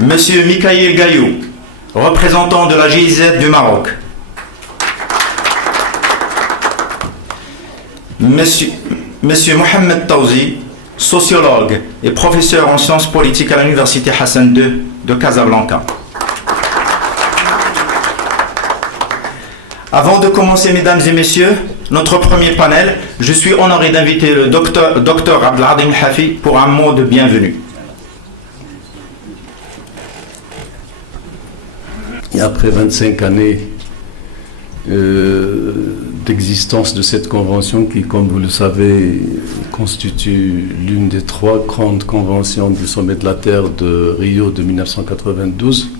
Monsieur Mikhail Gaillou, représentant de la GIZ du Maroc. Monsieur Mohamed Taouzi, sociologue et professeur en sciences politiques à l'université Hassan II de Casablanca. Avant de commencer, mesdames et messieurs, notre premier panel, je suis honoré d'inviter le docteur Abdeladim Hafi pour un mot de bienvenue. Et après 25 années d'existence de cette convention qui, comme vous le savez, constitue l'une des 3 grandes conventions du sommet de la Terre de Rio de 1992,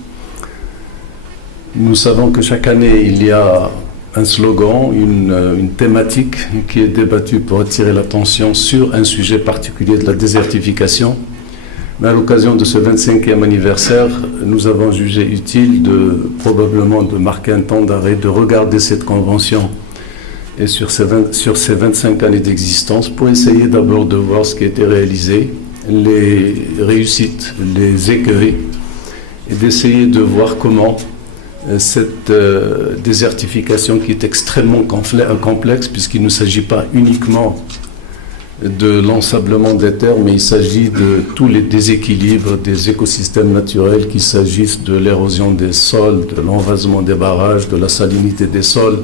nous savons que chaque année, il y a un slogan, une thématique qui est débattue pour attirer l'attention sur un sujet particulier de la désertification. Mais à l'occasion de ce 25e anniversaire, nous avons jugé utile probablement de marquer un temps d'arrêt, de regarder cette convention et sur ces 25 années d'existence pour essayer d'abord de voir ce qui a été réalisé, les réussites, les écueils, et d'essayer de voir comment cette désertification qui est extrêmement complexe, puisqu'il ne s'agit pas uniquement de l'ensablement des terres, mais il s'agit de tous les déséquilibres des écosystèmes naturels, qu'il s'agisse de l'érosion des sols, de l'envasement des barrages, de la salinité des sols,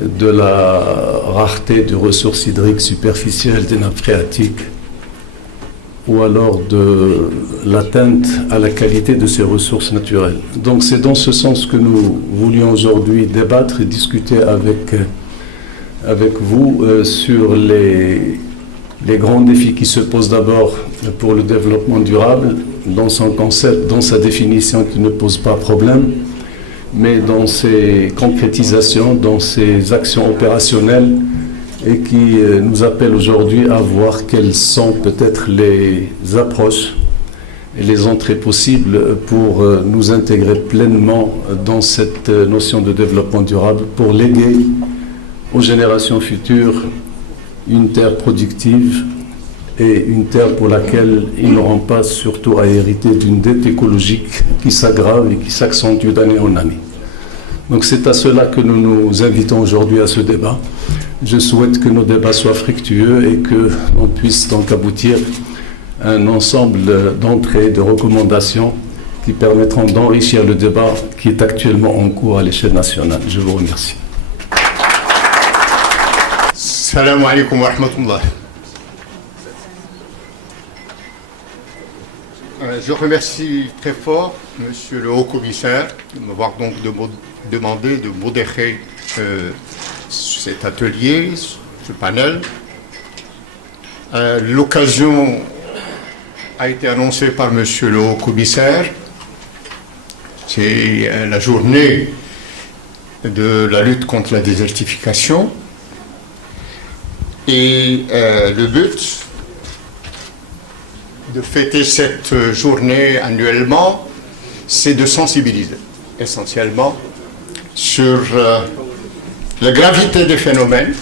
de la rareté des ressources hydriques superficielles des nappes phréatiques, ou alors de l'atteinte à la qualité de ces ressources naturelles. Donc c'est dans ce sens que nous voulions aujourd'hui débattre et discuter avec vous sur les grands défis qui se posent d'abord pour le développement durable, dans son concept, dans sa définition qui ne pose pas problème, mais dans ses concrétisations, dans ses actions opérationnelles, et qui nous appelle aujourd'hui à voir quelles sont peut-être les approches et les entrées possibles pour nous intégrer pleinement dans cette notion de développement durable, pour léguer aux générations futures une terre productive et une terre pour laquelle ils n'auront pas surtout à hériter d'une dette écologique qui s'aggrave et qui s'accentue d'année en année. Donc c'est à cela que nous nous invitons aujourd'hui à ce débat. Je souhaite que nos débats soient fructueux et que l'on puisse donc aboutir à un ensemble d'entrées, de recommandations qui permettront d'enrichir le débat qui est actuellement en cours à l'échelle nationale. Je vous remercie. Salam alaikum wa rahmatullah. Je remercie très fort Monsieur le Haut-Commissaire de m'avoir donc demandé de modérer cet atelier, ce panel. L'occasion a été annoncée par Monsieur le Haut-Commissaire. C'est la journée de la lutte contre la désertification. Et le but de fêter cette journée annuellement, c'est de sensibiliser essentiellement sur la gravité des phénomènes,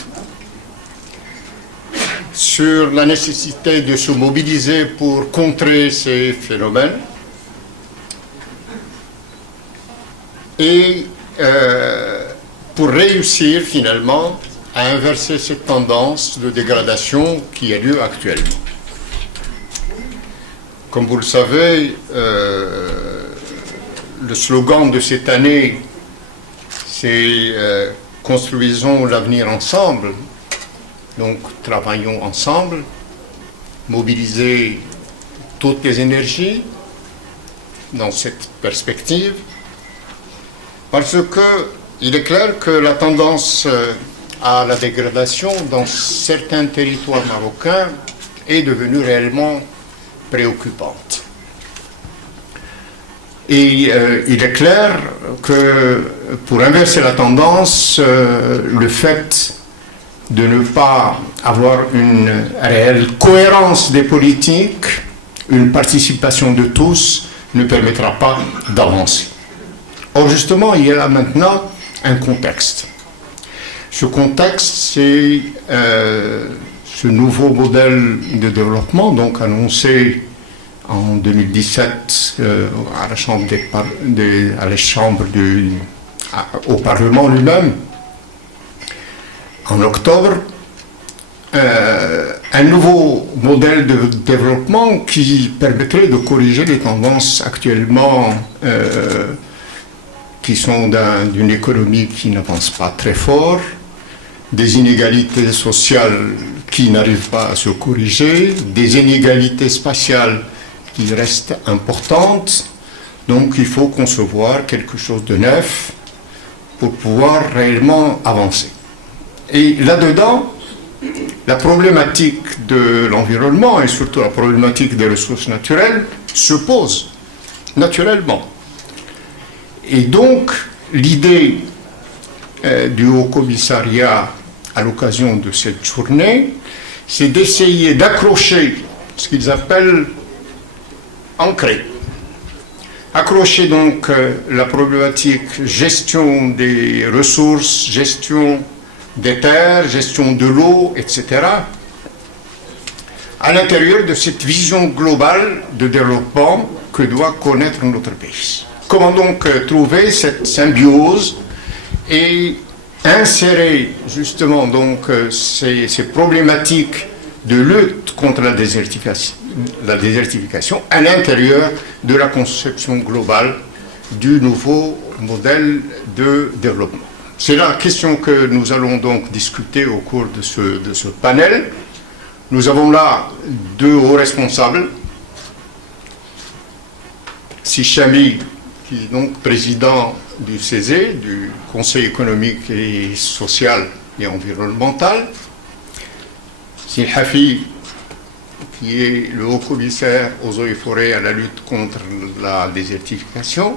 sur la nécessité de se mobiliser pour contrer ces phénomènes et pour réussir finalement à inverser cette tendance de dégradation qui a lieu actuellement. Comme vous le savez, le slogan de cette année, c'est construisons l'avenir ensemble, donc travaillons ensemble, mobiliser toutes les énergies dans cette perspective, parce qu'il est clair que la tendance à la dégradation dans certains territoires marocains est devenue réellement préoccupante. Et il est clair que pour inverser la tendance, le fait de ne pas avoir une réelle cohérence des politiques, une participation de tous, ne permettra pas d'avancer. Or justement, il y a maintenant un contexte. Ce contexte, c'est ce nouveau modèle de développement, donc annoncé en 2017 à la Chambre, au Parlement lui-même, en octobre, un nouveau modèle de développement qui permettrait de corriger les tendances actuellement qui sont d'une économie qui n'avance pas très fort, des inégalités sociales qui n'arrivent pas à se corriger, des inégalités spatiales qui restent importantes. Donc il faut concevoir quelque chose de neuf pour pouvoir réellement avancer. Et là-dedans, la problématique de l'environnement et surtout la problématique des ressources naturelles se pose naturellement. Et donc, l'idée du Haut Commissariat à l'occasion de cette journée, c'est d'essayer d'accrocher ce qu'ils appellent ancrer. Accrocher donc la problématique gestion des ressources, gestion des terres, gestion de l'eau, etc., à l'intérieur de cette vision globale de développement que doit connaître notre pays. Comment donc trouver cette symbiose et insérer justement donc ces problématiques de lutte contre la désertification à l'intérieur de la conception globale du nouveau modèle de développement. C'est la question que nous allons donc discuter au cours de ce panel. Nous avons là deux hauts responsables. Sichami, qui est donc président du CESE, du Conseil économique et social et environnemental. Silhafi, qui est le haut-commissaire aux eaux et forêts à la lutte contre la désertification.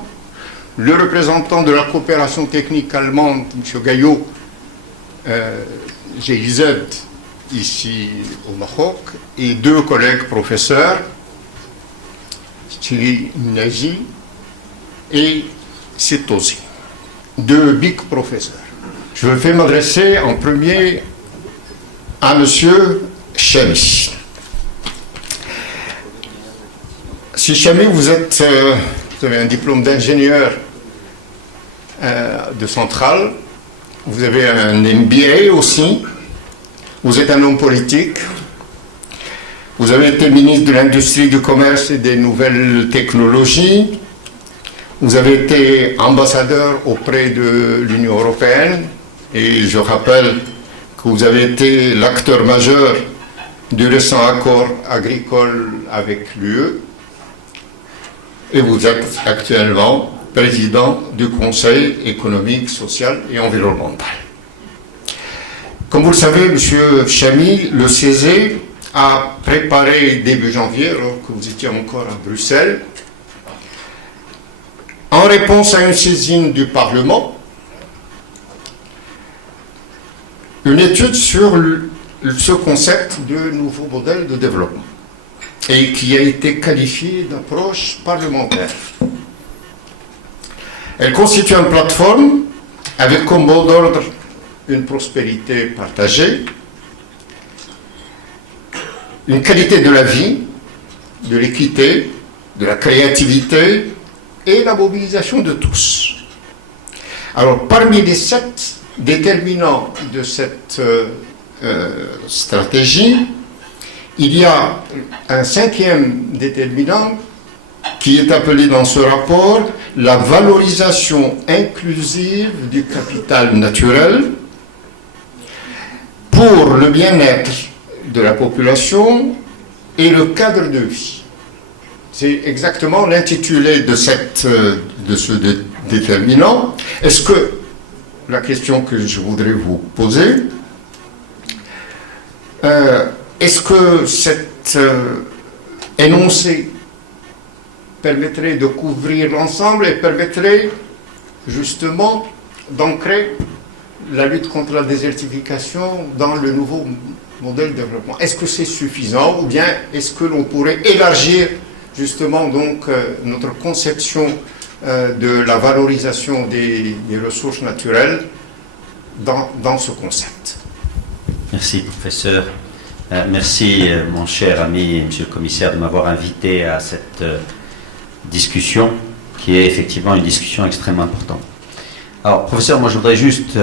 Le représentant de la coopération technique allemande, M. Gaillot, GIZ, ici au Maroc, et deux collègues professeurs, Thierry Naji et Setosi, deux big professeurs. Je vais m'adresser en premier à M. Chami. Si Chami, vous avez un diplôme d'ingénieur de centrale, vous avez un MBA aussi, vous êtes un homme politique, vous avez été ministre de l'Industrie, du Commerce et des Nouvelles Technologies, vous avez été ambassadeur auprès de l'Union européenne, et je rappelle que vous avez été l'acteur majeur du récent accord agricole avec l'UE, et vous êtes actuellement président du Conseil économique, social et environnemental. Comme vous le savez, M. Chami, le CESE a préparé début janvier, alors que vous étiez encore à Bruxelles, en réponse à une saisine du Parlement, une étude sur ce concept de nouveau modèle de développement, et qui a été qualifiée d'approche parlementaire. Elle constitue une plateforme avec comme mot d'ordre une prospérité partagée, une qualité de la vie, de l'équité, de la créativité et la mobilisation de tous. Alors, parmi les 7 déterminants de cette stratégie, il y a un 5e déterminant qui est appelé dans ce rapport la valorisation inclusive du capital naturel pour le bien-être de la population et le cadre de vie. C'est exactement l'intitulé de ce déterminant. Est-ce que, la question que je voudrais vous poser, est-ce que cet énoncé permettrait de couvrir l'ensemble et permettrait justement d'ancrer la lutte contre la désertification dans le nouveau modèle de développement? Est-ce que c'est suffisant ou bien est-ce que l'on pourrait élargir justement donc notre conception de la valorisation des ressources naturelles dans ce concept? Merci, professeur. Merci, mon cher ami, monsieur le commissaire, de m'avoir invité à cette discussion, qui est effectivement une discussion extrêmement importante. Alors, professeur, moi je voudrais juste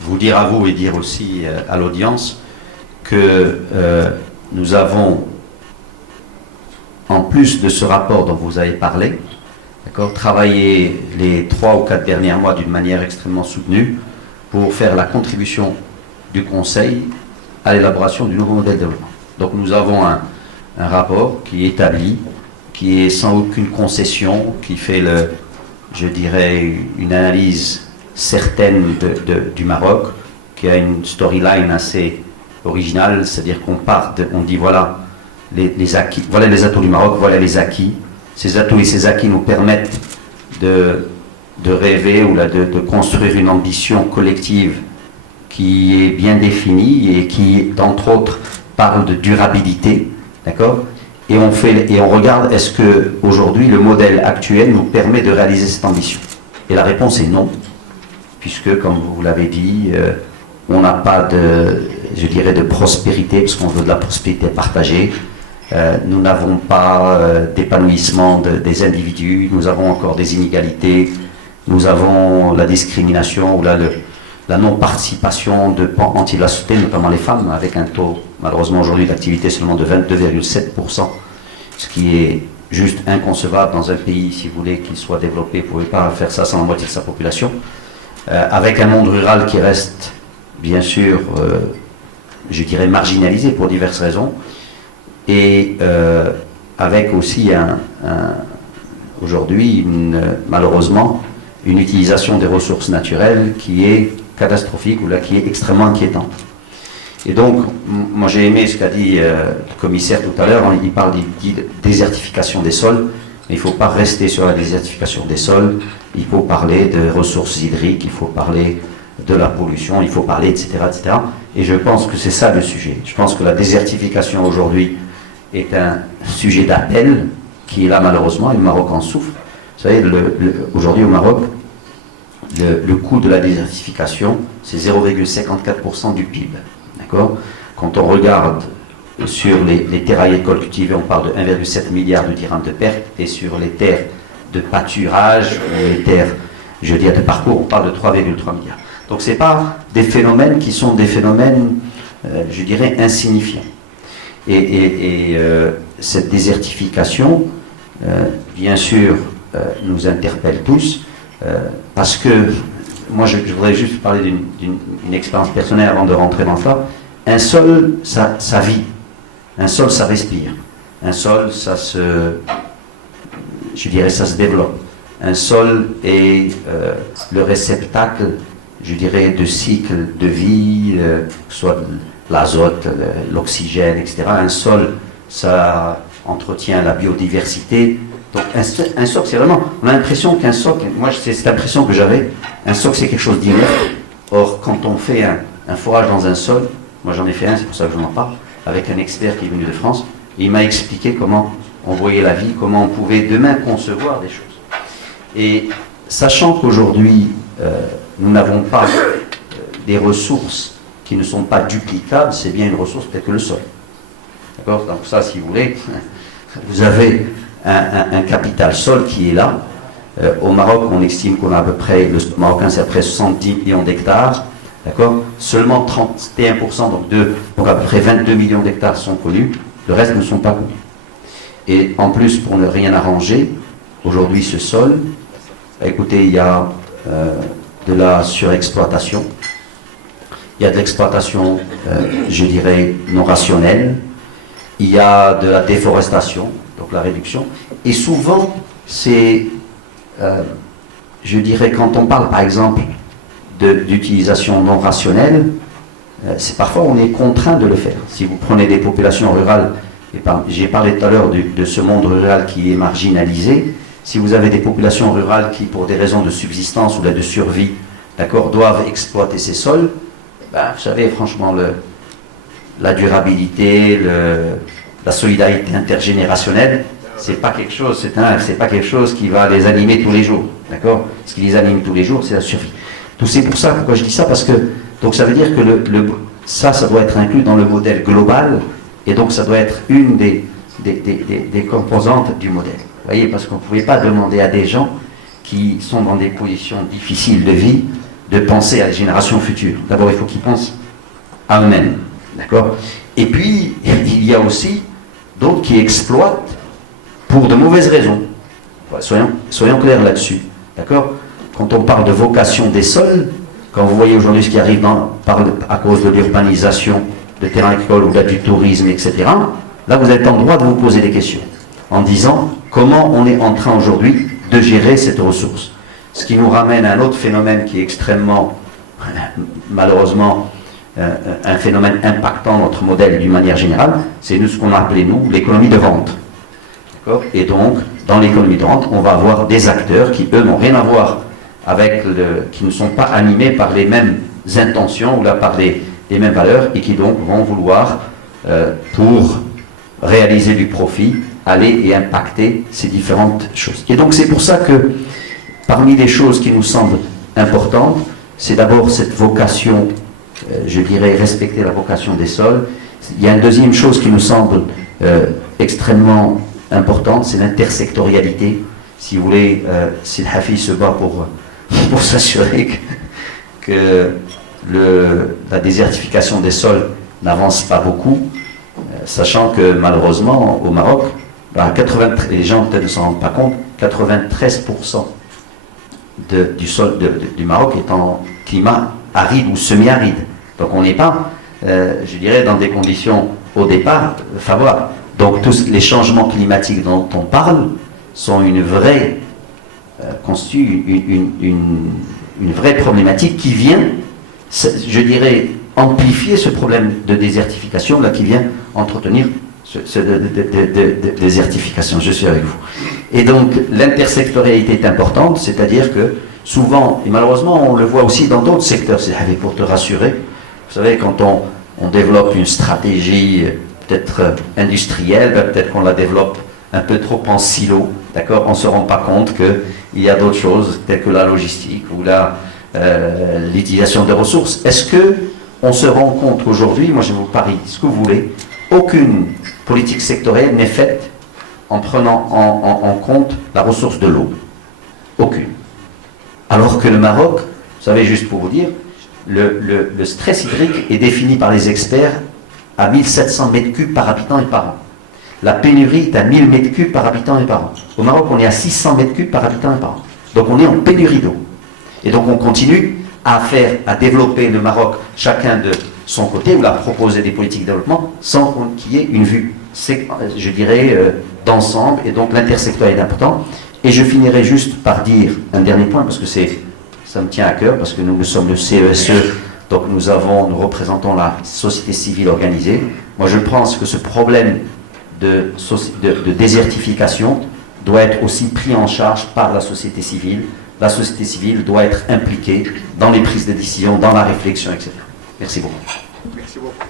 vous dire à vous et dire aussi à l'audience que nous avons, en plus de ce rapport dont vous avez parlé, travaillé les 3 ou 4 derniers mois d'une manière extrêmement soutenue pour faire la contribution du Conseil à l'élaboration du nouveau modèle de développement. Donc nous avons un rapport qui est établi, qui est sans aucune concession, qui fait, je dirais, une analyse certaine du Maroc, qui a une storyline assez originale, c'est-à-dire on dit voilà les acquis, voilà les atouts du Maroc, voilà les acquis. Ces atouts et ces acquis nous permettent de rêver ou de construire une ambition collective qui est bien définie et qui, entre autres, parle de durabilité, d'accord ? Et on regarde, est-ce que aujourd'hui le modèle actuel nous permet de réaliser cette ambition? Et la réponse est non, puisque, comme vous l'avez dit, on n'a pas de prospérité, parce qu'on veut de la prospérité partagée. Nous n'avons pas d'épanouissement des individus, nous avons encore des inégalités, nous avons la discrimination ou la non-participation de pans entiers de la société, notamment les femmes, avec un taux, malheureusement aujourd'hui, d'activité seulement de 22,7%, ce qui est juste inconcevable dans un pays, si vous voulez, qu'il soit développé. Vous ne pouvez pas faire ça sans la moitié de sa population. Avec un monde rural qui reste, bien sûr, je dirais, marginalisé pour diverses raisons, et avec aussi aujourd'hui, malheureusement, une utilisation des ressources naturelles qui est catastrophique ou là qui est extrêmement inquiétante. Et donc, moi j'ai aimé ce qu'a dit le commissaire tout à l'heure, il parle de désertification des sols, mais il ne faut pas rester sur la désertification des sols, il faut parler de ressources hydriques, il faut parler de la pollution, il faut parler, etc., etc. Et je pense que c'est ça le sujet. Je pense que la désertification aujourd'hui est un sujet d'appel qui est là malheureusement, et le Maroc en souffre. Vous savez, aujourd'hui au Maroc, le coût de la désertification, c'est 0,54% du PIB. D'accord ? Quand on regarde sur les terres agricoles cultivées, on parle de 1,7 milliard de dirhams de pertes, et sur les terres de pâturage, ou les terres, je veux dire, de parcours, on parle de 3,3 milliards. Donc ce n'est pas des phénomènes qui sont des phénomènes, je dirais, insignifiants. Et cette désertification, bien sûr, nous interpelle tous, parce que, moi je voudrais juste parler d'une expérience personnelle avant de rentrer dans ça. Un sol, ça vit. Un sol, ça respire. Un sol, ça se développe. Un sol est le réceptacle, je dirais, de cycles de vie, que ce soit l'azote, l'oxygène, etc. Un sol, ça entretient la biodiversité. Donc un socle, c'est vraiment, on a l'impression qu'un socle, moi c'est cette impression que j'avais, un socle c'est quelque chose d'inerte. Or quand on fait un forage dans un sol, moi j'en ai fait un, c'est pour ça que je m'en parle, avec un expert qui est venu de France, et il m'a expliqué comment on voyait la vie, comment on pouvait demain concevoir des choses. Et sachant qu'aujourd'hui nous n'avons pas des ressources qui ne sont pas duplicables, c'est bien une ressource peut-être que le sol. D'accord ? Donc ça, si vous voulez, vous avez un capital sol qui est là. Au Maroc, on estime qu'on a à peu près, le Marocain c'est à peu près 70 millions d'hectares, d'accord ? Seulement 31%, donc à peu près 22 millions d'hectares sont connus, le reste ne sont pas connus. Et en plus, pour ne rien arranger, aujourd'hui ce sol, écoutez, il y a de la surexploitation, il y a de l'exploitation, je dirais, non rationnelle, il y a de la déforestation, donc la réduction, et souvent, c'est, je dirais, quand on parle par exemple d'utilisation non rationnelle, c'est parfois on est contraint de le faire. Si vous prenez des populations rurales, j'ai parlé tout à l'heure de ce monde rural qui est marginalisé, si vous avez des populations rurales qui, pour des raisons de subsistance ou de survie, d'accord, doivent exploiter ces sols, vous savez, franchement, la durabilité, la solidarité intergénérationnelle, c'est pas quelque chose, c'est pas quelque chose qui va les animer tous les jours, d'accord ? Ce qui les anime tous les jours, c'est la survie. Donc c'est pour ça, pourquoi je dis ça, parce que donc ça veut dire que ça doit être inclus dans le modèle global, et donc ça doit être une des composantes du modèle. Vous voyez, parce qu'on ne pouvait pas demander à des gens qui sont dans des positions difficiles de vie de penser à les générations futures. D'abord, il faut qu'ils pensent à eux-mêmes. D'accord ? Et puis, il y a aussi d'autres qui exploitent pour de mauvaises raisons. Soyons clairs là-dessus. D'accord ? Quand on parle de vocation des sols, quand vous voyez aujourd'hui ce qui arrive à cause de l'urbanisation, de terrains agricoles ou du tourisme, etc., là vous êtes en droit de vous poser des questions en disant comment on est en train aujourd'hui de gérer cette ressource. Ce qui nous ramène à un autre phénomène qui est extrêmement, malheureusement, un phénomène impactant notre modèle d'une manière générale, c'est ce qu'on a appelé, nous, l'économie de rente. Et donc, dans l'économie de rente, on va avoir des acteurs qui, eux, n'ont rien à voir avec qui ne sont pas animés par les mêmes intentions ou là, par les mêmes valeurs et qui donc vont vouloir, pour réaliser du profit, aller et impacter ces différentes choses. Et donc, c'est pour ça que, parmi les choses qui nous semblent importantes, c'est d'abord cette vocation, je dirais, respecter la vocation des sols. Il y a une deuxième chose qui nous semble extrêmement importante, c'est l'intersectorialité. Si vous voulez, si le Hafiz se bat pour s'assurer que la désertification des sols n'avance pas beaucoup, sachant que malheureusement au Maroc, les gens peut-être ne s'en rendent pas compte, 93% du sol du Maroc est en climat aride ou semi-aride. Donc on n'est pas, je dirais, dans des conditions au départ favorables. Donc tous les changements climatiques dont on parle sont constituent une vraie problématique qui vient, je dirais, amplifier ce problème de désertification là, qui vient entretenir de désertification. Je suis avec vous. Et donc l'intersectorialité est importante, c'est-à-dire que souvent, et malheureusement on le voit aussi dans d'autres secteurs, c'est pour te rassurer, vous savez, quand on développe une stratégie peut-être industrielle, peut-être qu'on la développe un peu trop en silo, d'accord, on ne se rend pas compte qu'il y a d'autres choses telles que la logistique ou l'utilisation des ressources. Est-ce qu'on se rend compte aujourd'hui, moi je vous parie ce que vous voulez, aucune politique sectorielle n'est faite en prenant en compte la ressource de l'eau. Aucune. Alors que le Maroc, vous savez, juste pour vous dire, le stress hydrique est défini par les experts à 1700 mètres cubes par habitant et par an. La pénurie est à 1000 mètres cubes par habitant et par an. Au Maroc, on est à 600 mètres cubes par habitant et par an. Donc on est en pénurie d'eau. Et donc on continue à développer le Maroc chacun de son côté, ou à proposer des politiques de développement sans qu'il y ait une vue, je dirais, d'ensemble. Et donc l'intersectorialité est important. Et je finirai juste par dire un dernier point, parce que ça me tient à cœur, parce que nous sommes le CESE, donc nous représentons la société civile organisée. Moi je pense que ce problème de désertification doit être aussi pris en charge par la société civile. La société civile doit être impliquée dans les prises de décision, dans la réflexion, etc. Merci beaucoup. Merci beaucoup.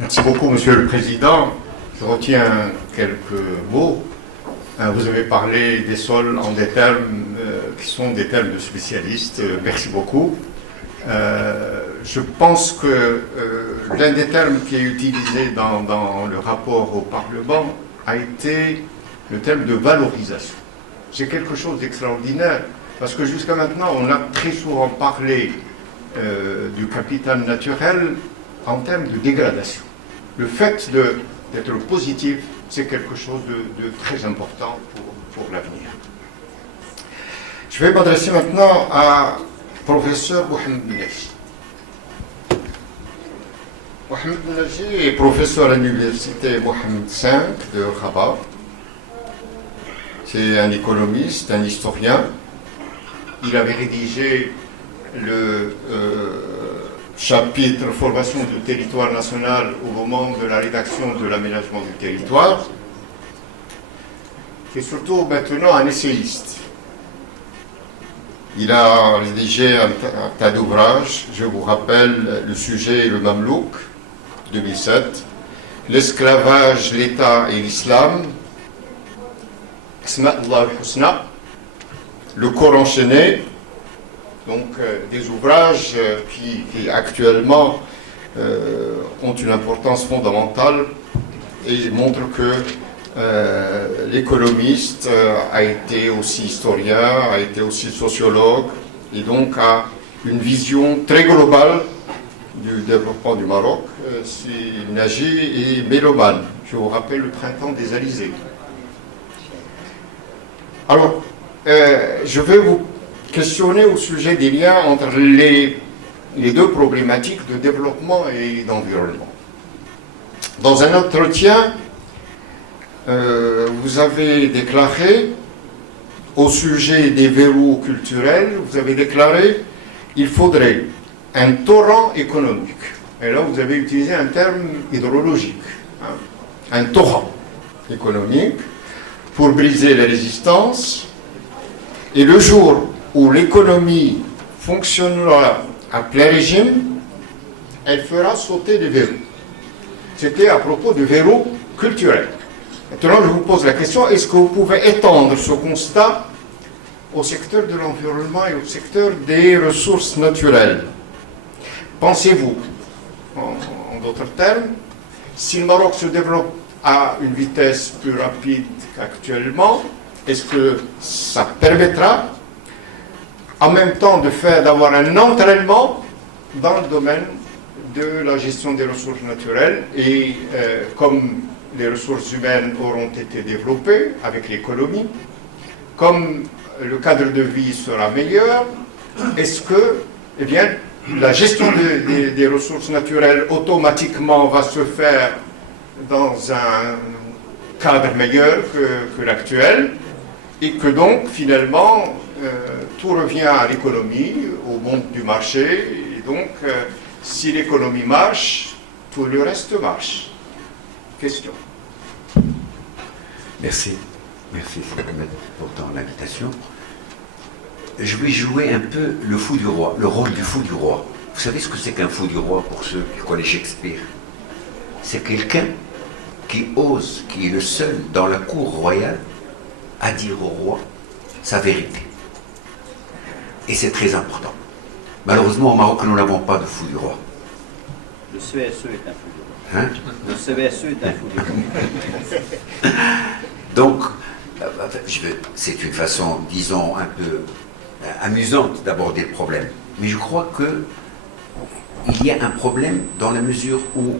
Merci beaucoup, Monsieur le Président. Je retiens quelques mots. Vous avez parlé des sols en des termes qui sont des termes de spécialistes. Merci beaucoup. Je pense que l'un des termes qui est utilisé dans le rapport au Parlement a été le terme de valorisation. C'est quelque chose d'extraordinaire, parce que jusqu'à maintenant, on a très souvent parlé du capital naturel en termes de dégradation. Le fait d'être positif, c'est quelque chose de très important pour l'avenir. Je vais m'adresser maintenant à professeur Mohamed Naji. Mohamed Naji est professeur à l'université Mohamed V de Rabat. C'est un économiste, un historien. Il avait rédigé le chapitre formation du territoire national au moment de la rédaction de l'aménagement du territoire. C'est surtout maintenant un essayiste. Il a rédigé un tas d'ouvrages. Je vous rappelle le sujet, le Mamelouk, 2007, l'esclavage, l'État et l'islam, Asma' Allah al-Husna, le corps enchaîné, Donc des ouvrages qui actuellement ont une importance fondamentale et montrent que l'économiste a été aussi historien, a été aussi sociologue, et donc a une vision très globale du développement du Maroc. Naji et mélomane. Je vous rappelle le printemps des Alizés. Alors, je vais vous questionner au sujet des liens entre les deux problématiques de développement et d'environnement. Dans un entretien, vous avez déclaré, au sujet des verrous culturels, vous avez déclaré il faudrait un torrent économique. Et là, vous avez utilisé un terme hydrologique, hein, un torrent économique pour briser les résistances. Et le jour où l'économie fonctionnera à plein régime, elle fera sauter les verrous. C'était à propos du verrou culturel. Maintenant, je vous pose la question, est-ce que vous pouvez étendre ce constat au secteur de l'environnement et au secteur des ressources naturelles? Pensez-vous, en d'autres termes, si le Maroc se développe à une vitesse plus rapide qu'actuellement, est-ce que ça permettra en même temps d'avoir un entraînement dans le domaine de la gestion des ressources naturelles et comme les ressources humaines auront été développées avec l'économie, comme le cadre de vie sera meilleur, est-ce que, eh bien, la gestion des ressources naturelles automatiquement va se faire dans un cadre meilleur que l'actuel, et que donc finalement tout revient à l'économie, au monde du marché, et donc si l'économie marche, tout le reste marche. Question. Merci pour ton invitation. Je vais jouer un peu le fou du roi, le rôle du fou du roi. Vous savez ce que c'est qu'un fou du roi pour ceux qui connaissent Shakespeare? C'est quelqu'un qui ose, qui est le seul dans la cour royale à dire au roi sa vérité. Et c'est très important. Malheureusement, au Maroc, nous n'avons pas de fou du roi. Le CSE est un fou du roi. Hein? Le CSE est un fou du roi. Donc, c'est une façon, disons, un peu amusante d'aborder le problème. Mais je crois qu'il y a un problème dans la mesure où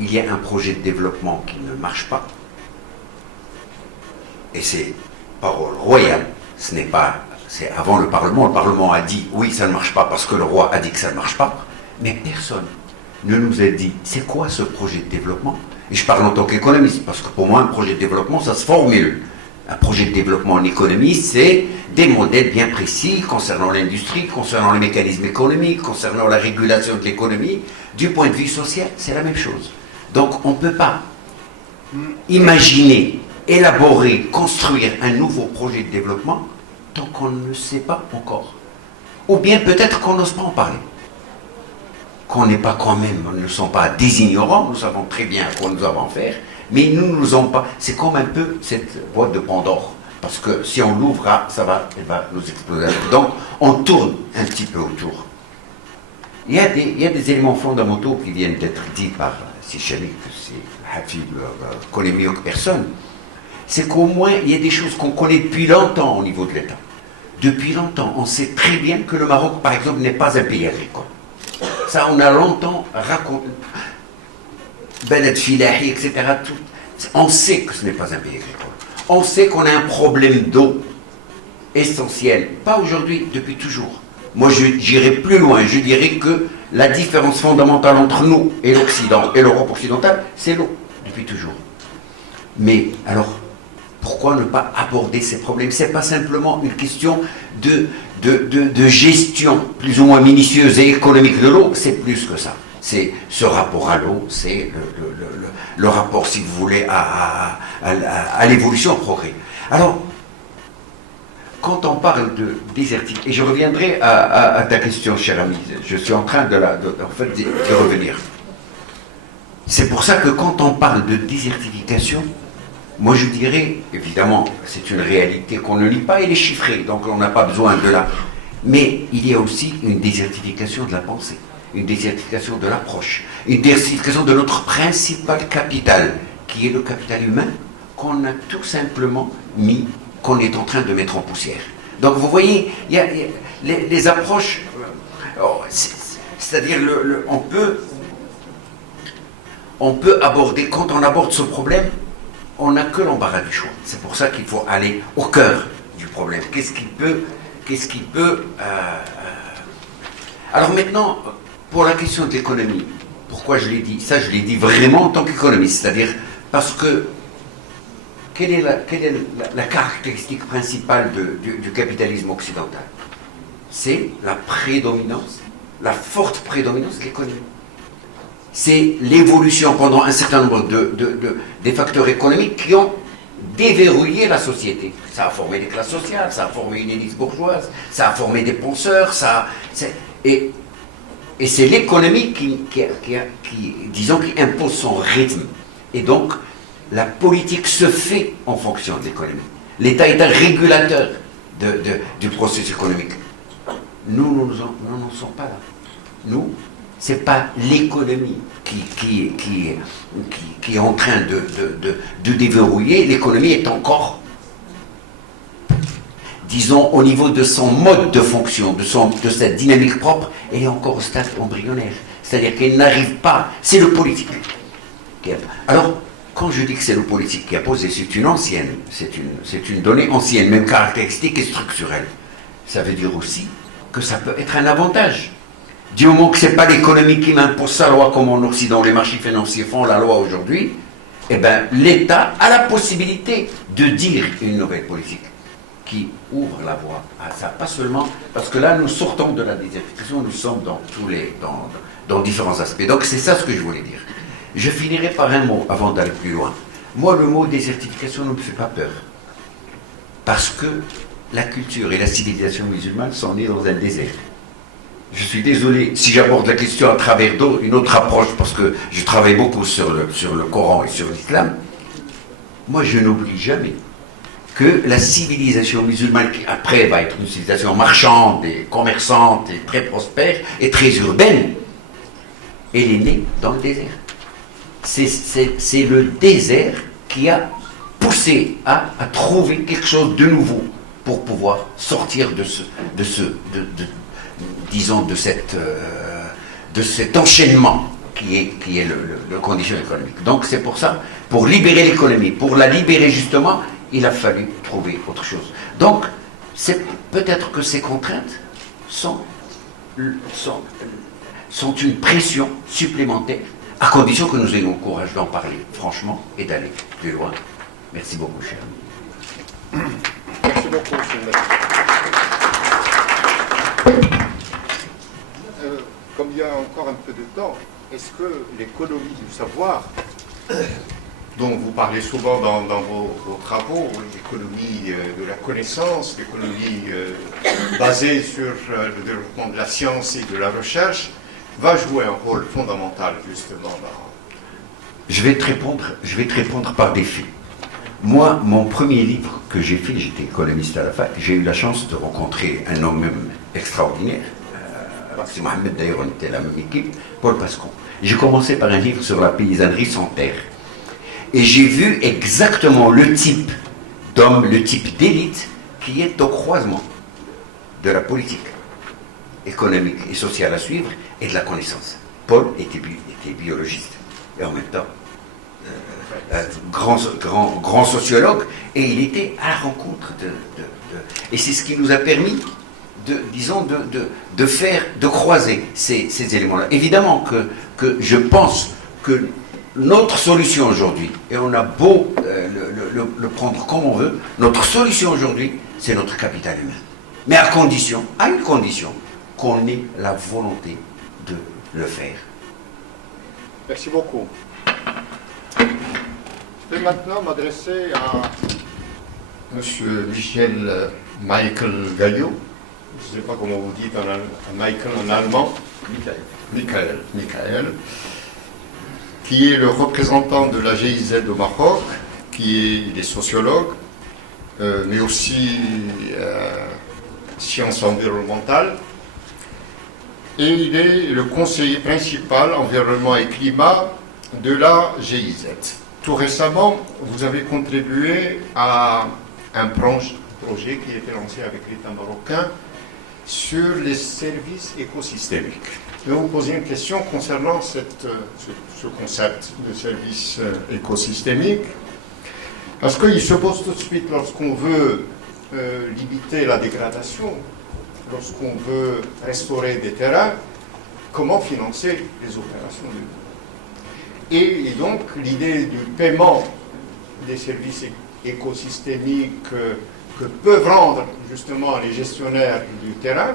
il y a un projet de développement qui ne marche pas. Et c'est parole royale, ce n'est pas... C'est avant le Parlement a dit oui, ça ne marche pas parce que le roi a dit que ça ne marche pas, mais personne ne nous a dit c'est quoi ce projet de développement. Et je parle en tant qu'économiste, parce que pour moi un projet de développement ça se formule. Un projet de développement en économie, c'est des modèles bien précis concernant l'industrie, concernant les mécanismes économiques, concernant la régulation de l'économie. Du point de vue social, c'est la même chose. Donc on ne peut pas imaginer, élaborer, construire un nouveau projet de développement tant qu'on ne sait pas encore. Ou bien peut-être qu'on n'ose pas en parler. Qu'on n'est pas quand même, nous ne sommes pas des ignorants, nous savons très bien à quoi nous avons à faire, mais nous ne nous sommes pas. C'est comme un peu cette boîte de Pandore. Parce que si on l'ouvre, elle va nous exploser. Donc on tourne un petit peu autour. Il y a des éléments fondamentaux qui viennent d'être dits par Sichani, que c'est Hafid connaît mieux que personne. C'est qu'au moins, il y a des choses qu'on connaît depuis longtemps au niveau de l'État. Depuis longtemps, on sait très bien que le Maroc, par exemple, n'est pas un pays agricole. Ça, on a longtemps raconté. Beled Filahi, etc. Tout. On sait que ce n'est pas un pays agricole. On sait qu'on a un problème d'eau essentiel. Pas aujourd'hui, depuis toujours. Moi, j'irai plus loin. Je dirais que la différence fondamentale entre nous et l'Occident et l'Europe occidentale, c'est l'eau, depuis toujours. Mais alors, pourquoi ne pas aborder ces problèmes? Ce n'est pas simplement une question de gestion plus ou moins minutieuse et économique de l'eau, c'est plus que ça. C'est ce rapport à l'eau, c'est le rapport, si vous voulez, à l'évolution, au progrès. Alors, quand on parle de désertification, et je reviendrai à ta question, cher ami, je suis en train d'y revenir. C'est pour ça que quand on parle de désertification, moi je dirais, évidemment, c'est une réalité qu'on ne lit pas, elle est chiffrée, donc on n'a pas besoin de là. Mais il y a aussi une désertification de la pensée, une désertification de l'approche, une désertification de notre principal capital, qui est le capital humain, qu'on a tout simplement mis, qu'on est en train de mettre en poussière. Donc vous voyez, il y a les approches, c'est-à-dire on peut aborder, quand on aborde ce problème, on n'a que l'embarras du choix. C'est pour ça qu'il faut aller au cœur du problème. Qu'est-ce qui peut... Alors maintenant, pour la question de l'économie, pourquoi je l'ai dit? Ça, je l'ai dit vraiment en tant qu'économiste, c'est-à-dire parce que quelle est la caractéristique principale du capitalisme occidental? C'est la prédominance, la forte prédominance de l'économie. C'est l'évolution pendant un certain nombre des facteurs économiques qui ont déverrouillé la société. Ça a formé des classes sociales, ça a formé une élite bourgeoise, ça a formé des penseurs, et c'est l'économie qui impose son rythme. Et donc, la politique se fait en fonction de l'économie. L'État est un régulateur du processus économique. Nous n'en sommes pas là. Nous, ce n'est pas l'économie qui est en train de déverrouiller. L'économie est encore, disons, au niveau de son mode de fonction, de sa dynamique propre, elle est encore au stade embryonnaire. C'est-à-dire qu'elle n'arrive pas. C'est le politique. Alors, quand je dis que c'est le politique qui a posé, c'est une donnée ancienne, même caractéristique et structurelle. Ça veut dire aussi que ça peut être un avantage. Du moment que ce n'est pas l'économie qui m'impose sa loi, comme en Occident, les marchés financiers font la loi aujourd'hui, eh bien, l'État a la possibilité de dire une nouvelle politique qui ouvre la voie à ça. Pas seulement, parce que là, nous sortons de la désertification, nous sommes dans différents aspects. Donc, c'est ça ce que je voulais dire. Je finirai par un mot avant d'aller plus loin. Moi, le mot désertification ne me fait pas peur. Parce que la culture et la civilisation musulmane sont nées dans un désert. Je suis désolé si j'aborde la question à travers une autre approche, parce que je travaille beaucoup sur le Coran et sur l'islam. Moi, je n'oublie jamais que la civilisation musulmane, qui après va être une civilisation marchande et commerçante et très prospère et très urbaine, elle est née dans le désert. C'est le désert qui a poussé à trouver quelque chose de nouveau pour pouvoir sortir de cet enchaînement qui est le condition économique. Donc c'est pour ça, pour libérer l'économie, pour la libérer justement, il a fallu trouver autre chose. Donc, peut-être que ces contraintes sont une pression supplémentaire, à condition que nous ayons le courage d'en parler franchement et d'aller plus loin. Merci beaucoup, cher ami. Merci beaucoup, monsieur le maître. Comme il y a encore un peu de temps, est-ce que l'économie du savoir, dont vous parlez souvent dans vos travaux, l'économie de la connaissance, l'économie basée sur le développement de la science et de la recherche, va jouer un rôle fondamental justement dans... Je vais te répondre par des faits. Moi, mon premier livre que j'ai fait, j'étais économiste à la fac, j'ai eu la chance de rencontrer un homme même extraordinaire. C'est Mohamed, d'ailleurs, on était la même équipe, Paul Pascon. J'ai commencé par un livre sur la paysannerie sans terre. Et j'ai vu exactement le type d'homme, le type d'élite qui est au croisement de la politique économique et sociale à suivre et de la connaissance. Paul était biologiste et en même temps grand sociologue, et il était à la rencontre et c'est ce qui nous a permis de croiser ces éléments-là. Évidemment que je pense que notre solution aujourd'hui, et on a beau le prendre comme on veut, notre solution aujourd'hui, c'est notre capital humain. Mais à une condition, qu'on ait la volonté de le faire. Merci beaucoup. Je vais maintenant m'adresser à M. Michael Gaillot. Je ne sais pas comment vous dites Michael en allemand. Michael, qui est le représentant de la GIZ au Maroc, il est sociologue, mais aussi sciences environnementales. Et il est le conseiller principal environnement et climat de la GIZ. Tout récemment, vous avez contribué à un projet qui a été lancé avec l'État marocain sur les services écosystémiques. Je vais vous poser une question concernant ce concept de service écosystémique, parce qu'il se pose tout de suite lorsqu'on veut limiter la dégradation, lorsqu'on veut restaurer des terrains, comment financer les opérations de vie. Et donc l'idée du paiement des services écosystémiques que peuvent rendre justement les gestionnaires du terrain,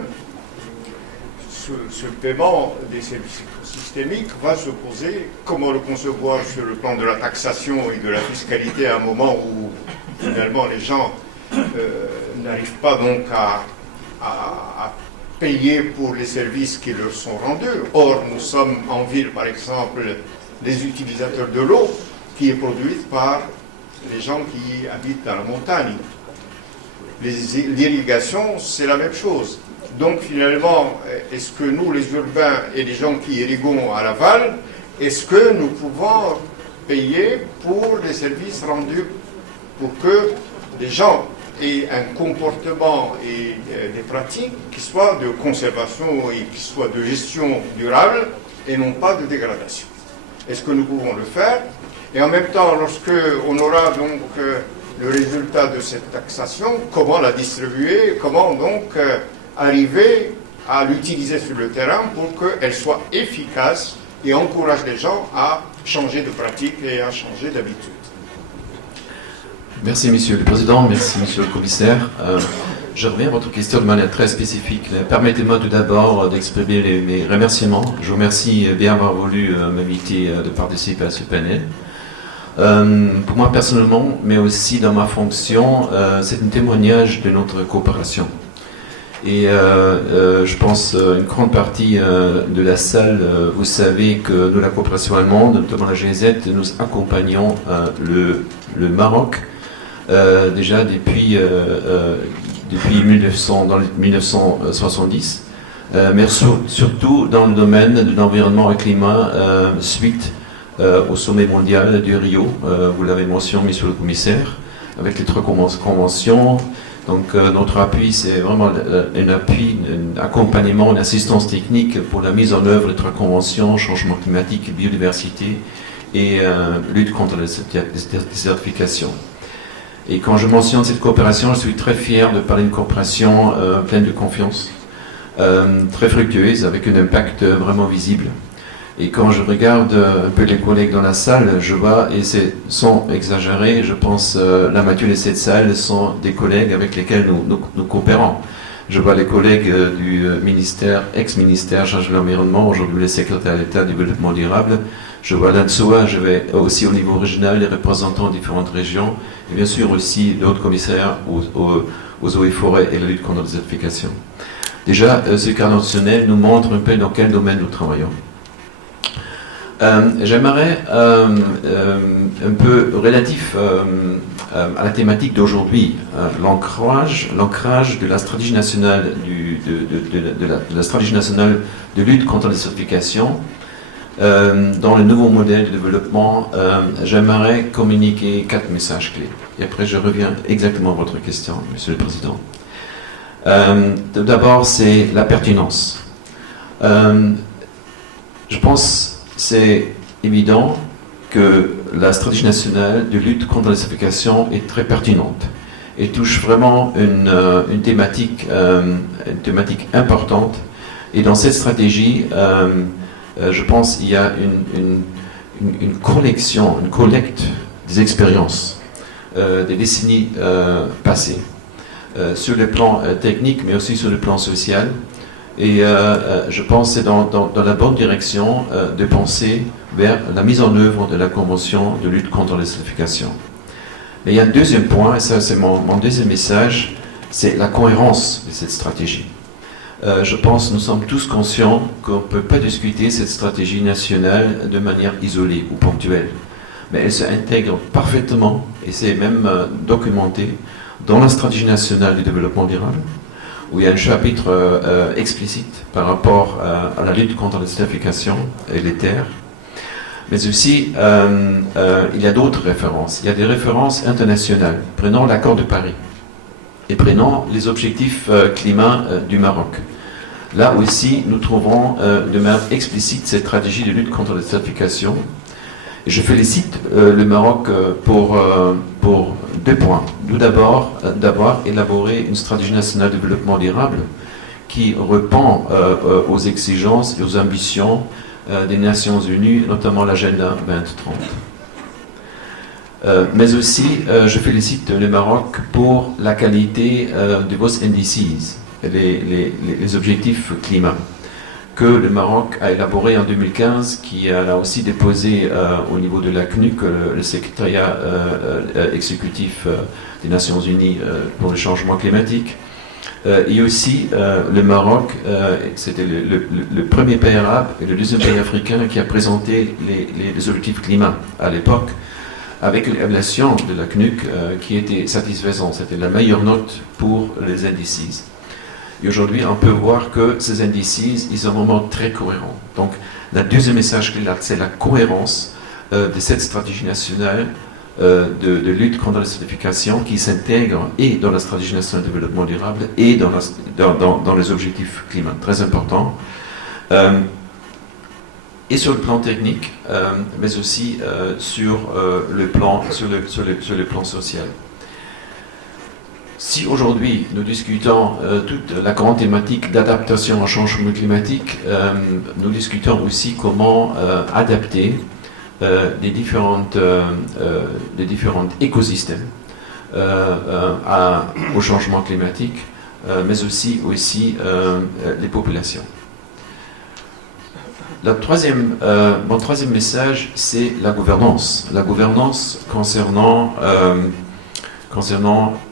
ce paiement des services écosystémiques va se poser, comment le concevoir sur le plan de la taxation et de la fiscalité à un moment où finalement les gens n'arrivent pas donc à payer pour les services qui leur sont rendus. Or, nous sommes en ville, par exemple, les utilisateurs de l'eau qui est produite par les gens qui habitent dans la montagne. L'irrigation, c'est la même chose. Donc finalement, est-ce que nous, les urbains et les gens qui irriguons à l'aval, est-ce que nous pouvons payer pour les services rendus pour que les gens aient un comportement et des pratiques qui soient de conservation et qui soient de gestion durable et non pas de dégradation? Est-ce que nous pouvons le faire? Et en même temps, lorsque on aura donc le résultat de cette taxation, comment la distribuer, comment donc arriver à l'utiliser sur le terrain pour qu'elle soit efficace et encourage les gens à changer de pratique et à changer d'habitude. Merci Monsieur le Président, merci Monsieur le Commissaire. Je reviens à votre question de manière très spécifique. Permettez-moi tout d'abord d'exprimer mes remerciements. Je vous remercie bien d'avoir voulu m'inviter de participer à ce panel. Pour moi personnellement, mais aussi dans ma fonction, c'est un témoignage de notre coopération. Et je pense une grande partie de la salle, vous savez que nous, la coopération allemande, notamment la GIZ, nous accompagnons le Maroc déjà depuis 1970, mais surtout dans le domaine de l'environnement et climat suite au sommet mondial du Rio, vous l'avez mentionné, Monsieur le Commissaire, avec les 3 conventions. Donc notre appui, c'est vraiment un appui, un accompagnement, une assistance technique pour la mise en œuvre des 3 conventions, changement climatique, biodiversité et lutte contre la désertification. Et quand je mentionne cette coopération, je suis très fier de parler d'une coopération pleine de confiance, très fructueuse, avec un impact vraiment visible. Et quand je regarde un peu les collègues dans la salle, je vois, et c'est sans exagérer, je pense la moitié de cette salle sont des collègues avec lesquels nous coopérons. Je vois les collègues du ministère, ex-ministère chargé de l'environnement, aujourd'hui le secrétaire d'État du développement durable. Je vois l'ANSOA, je vais aussi au niveau régional, les représentants de différentes régions, et bien sûr aussi d'autres commissaires aux eaux et forêts et la lutte contre la désertification. Déjà, ce cadre national nous montre un peu dans quel domaine nous travaillons. J'aimerais un peu relatif à la thématique d'aujourd'hui, l'ancrage de la stratégie nationale de la stratégie nationale de lutte contre la désertification dans le nouveau modèle de développement. J'aimerais communiquer 4 messages clés. Et après, je reviens exactement à votre question, Monsieur le Président. Tout d'abord, c'est la pertinence. Je pense c'est évident que la stratégie nationale de lutte contre la désertification est très pertinente et touche vraiment une thématique importante. Et dans cette stratégie, je pense qu'il y a une collecte des expériences des décennies passées, sur le plan technique, mais aussi sur le plan social. Et je pense que c'est dans la bonne direction de penser vers la mise en œuvre de la Convention de lutte contre la désertification. Mais il y a un deuxième point, et ça c'est mon deuxième message, c'est la cohérence de cette stratégie. Je pense que nous sommes tous conscients qu'on ne peut pas discuter cette stratégie nationale de manière isolée ou ponctuelle. Mais elle s'intègre parfaitement, et c'est même documenté, dans la stratégie nationale du développement durable, où il y a un chapitre explicite par rapport à la lutte contre la désertification et les terres. Mais aussi, il y a d'autres références. Il y a des références internationales. Prenons l'accord de Paris et prenons les objectifs climat du Maroc. Là aussi, nous trouvons de manière explicite cette stratégie de lutte contre la désertification. Et je félicite le Maroc pour 2 points. Tout d'abord, d'avoir élaboré une stratégie nationale de développement durable qui répond aux exigences et aux ambitions des Nations Unies, notamment l'agenda 2030. Mais aussi, je félicite le Maroc pour la qualité de vos indices, les objectifs climat, que le Maroc a élaboré en 2015, qui a aussi déposé au niveau de la CNUC, le secrétariat exécutif des Nations Unies pour le changement climatique. Et aussi le Maroc, c'était le premier pays arabe et le deuxième pays africain qui a présenté les objectifs climat à l'époque, avec une évaluation de la CNUC qui était satisfaisante. C'était la meilleure note pour les indices. Et aujourd'hui, on peut voir que ces indices, ils sont vraiment très cohérents. Donc, le deuxième message clé là, c'est la cohérence de cette stratégie nationale de lutte contre la désertification qui s'intègre et dans la stratégie nationale de développement durable et dans les objectifs climat. Très important. Et sur le plan technique, mais aussi sur le plan social. Si aujourd'hui nous discutons toute la grande thématique d'adaptation au changement climatique, nous discutons aussi comment adapter des différents écosystèmes au changement climatique, mais aussi les populations. Mon troisième message, c'est la gouvernance. La gouvernance concernant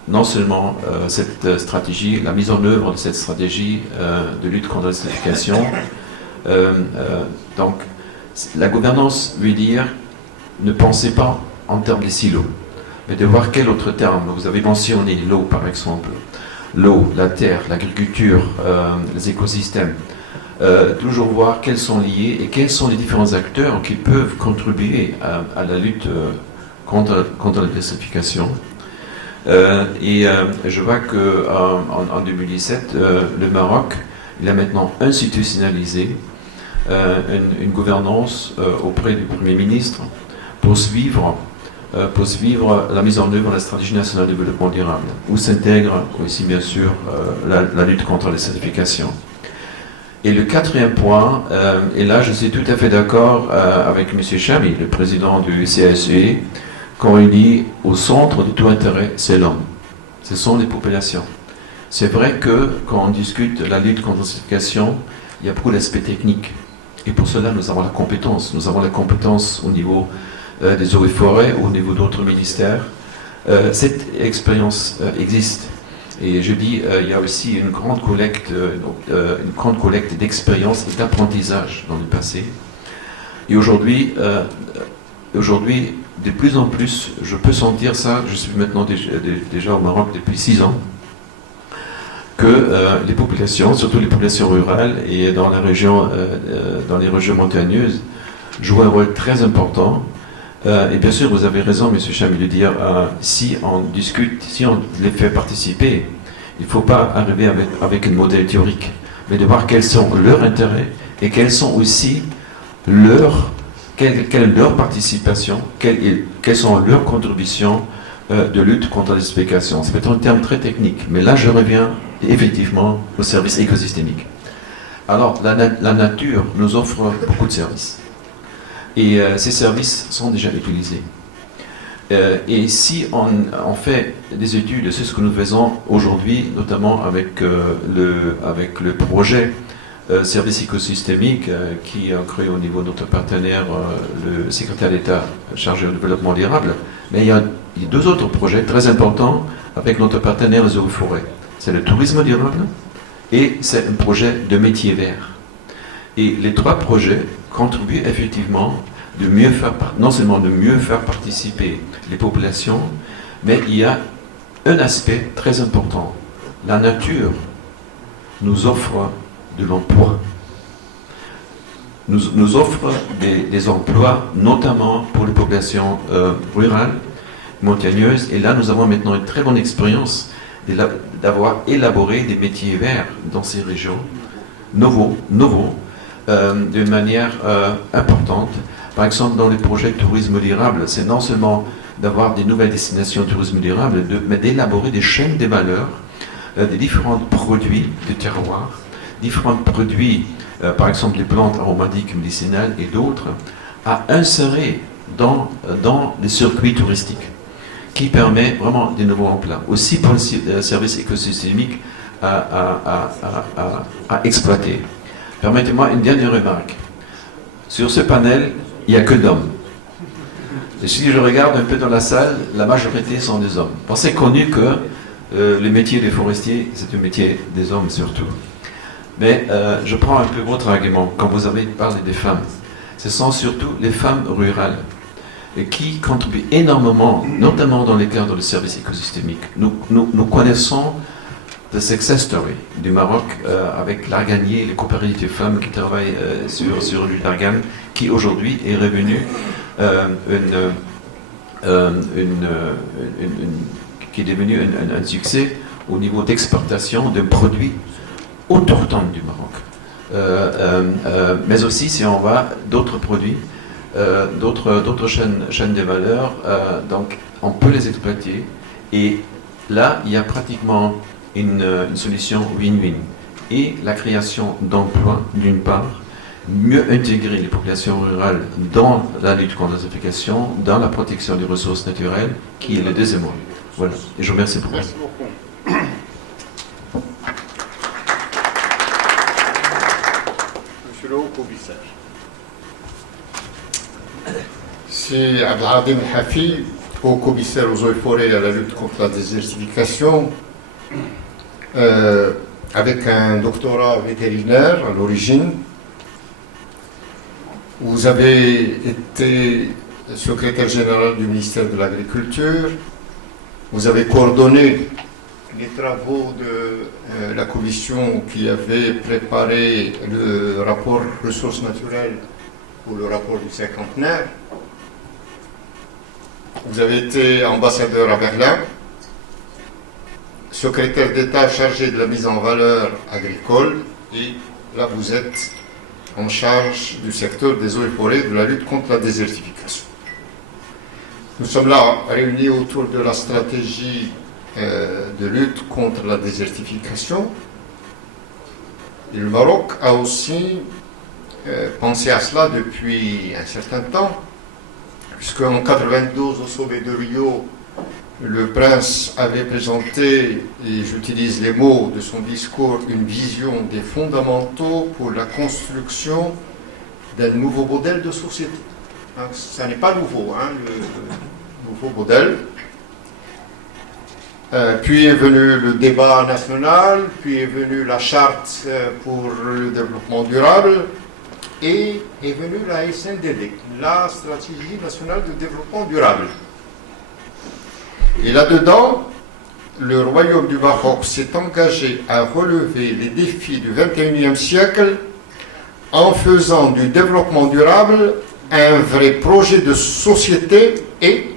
non seulement cette stratégie, la mise en œuvre de cette stratégie de lutte contre la désertification. Donc, la gouvernance veut dire ne pensez pas en termes de silos, mais de voir quel autre terme. Vous avez mentionné l'eau, par exemple. L'eau, la terre, l'agriculture, les écosystèmes. Toujours voir quels sont liés et quels sont les différents acteurs qui peuvent contribuer à la lutte contre la désertification. Je vois qu'en 2017, le Maroc, il a maintenant institutionnalisé une gouvernance auprès du Premier ministre pour suivre la mise en œuvre de la stratégie nationale de développement durable, où s'intègre aussi bien sûr la lutte contre la désertification. Et le quatrième point, et là je suis tout à fait d'accord avec M. Chamy, le président du CSE, quand il dit au centre de tout intérêt, c'est l'homme. Ce sont les populations. C'est vrai que quand on discute la lutte contre la désertification, il y a beaucoup d'aspects techniques. Et pour cela, nous avons la compétence. Nous avons la compétence au niveau des eaux et forêts, au niveau d'autres ministères. Cette expérience existe. Et je dis, il y a aussi une grande collecte d'expérience et d'apprentissage dans le passé. Et aujourd'hui, de plus en plus, je peux sentir ça, je suis maintenant déjà au Maroc depuis 6 ans, que les populations, surtout les populations rurales et dans les régions montagneuses, jouent un rôle très important. Et bien sûr, vous avez raison, M. Chamy, de dire, si on discute, si on les fait participer, il ne faut pas arriver avec un modèle théorique, mais de voir quels sont leurs intérêts et quelles sont aussi quelle est leur participation, quelles sont leurs contributions de lutte contre la désertification. C'est peut-être un terme très technique, mais là je reviens effectivement au service écosystémique. Alors la nature nous offre beaucoup de services. Et ces services sont déjà utilisés. Et si on fait des études, c'est ce que nous faisons aujourd'hui, notamment avec le projet service écosystémique qui a créé au niveau de notre partenaire, le secrétaire d'État chargé du développement durable. Mais il y a 2 autres projets très importants avec notre partenaire les eaux et forêts. C'est le tourisme durable et c'est un projet de métier vert. Et les 3 projets contribuent effectivement non seulement de mieux faire participer les populations, mais il y a un aspect très important. La nature nous offre de l'emploi. Nous offre des emplois, notamment pour les populations rurales, montagneuses. Et là, nous avons maintenant une très bonne expérience d'avoir élaboré des métiers verts dans ces régions, nouveaux, d'une manière importante. Par exemple, dans les projets de tourisme durable, c'est non seulement d'avoir des nouvelles destinations de tourisme durable, mais d'élaborer des chaînes de valeur, des différents produits de terroir, différents produits, par exemple des plantes aromatiques, médicinales et d'autres, à insérer dans les circuits touristiques, qui permet vraiment des nouveaux emplois. Aussi pour le service écosystémique à exploiter. Permettez-moi une dernière remarque. Sur ce panel, il n'y a que d'hommes. Et si je regarde un peu dans la salle, la majorité sont des hommes. Bon, c'est connu que le métier de forestier, c'est un métier des hommes surtout. Mais je prends un peu votre argument quand vous avez parlé des femmes. Ce sont surtout les femmes rurales qui contribuent énormément, notamment dans le cadre du service écosystémique. Nous connaissons the success story du Maroc avec l'Arganier, les coopératives de femmes qui travaillent sur l'huile d'argan, qui aujourd'hui est revenu qui est devenu un succès au niveau d'exportation d'un produit autochtone du Maroc. Mais aussi, si on va d'autres produits, d'autres chaînes de valeur, donc on peut les exploiter. Et là, il y a pratiquement une solution win-win. Et la création d'emplois, d'une part, mieux intégrer les populations rurales dans la lutte contre la désertification, dans la protection des ressources naturelles, qui est le deuxième point. Voilà. Et je vous remercie pour ça. Merci beaucoup. Monsieur le haut-commissaire. C'est Abdelhadim Hafi, haut-commissaire aux eaux et forêts et à la lutte contre la désertification, avec un doctorat vétérinaire à l'origine. Vous avez été secrétaire général du ministère de l'Agriculture. Vous avez coordonné les travaux de la commission qui avait préparé le rapport ressources naturelles ou le rapport du cinquantenaire. Vous avez été ambassadeur à Berlin, secrétaire d'État chargé de la mise en valeur agricole, et là vous êtes en charge du secteur des eaux et forêts, de la lutte contre la désertification. Nous sommes là réunis autour de la stratégie de lutte contre la désertification. Et le Maroc a aussi pensé à cela depuis un certain temps, puisqu'en 1992, au sommet de Rio, le prince avait présenté, et j'utilise les mots de son discours, une vision des fondamentaux pour la construction d'un nouveau modèle de société. Hein, ça n'est pas nouveau, hein, le nouveau modèle. Puis est venu le débat national, puis est venue la charte pour le développement durable, et est venue la SNDD, la stratégie nationale de développement durable. Et là-dedans, le Royaume du Maroc s'est engagé à relever les défis du XXIe siècle en faisant du développement durable un vrai projet de société et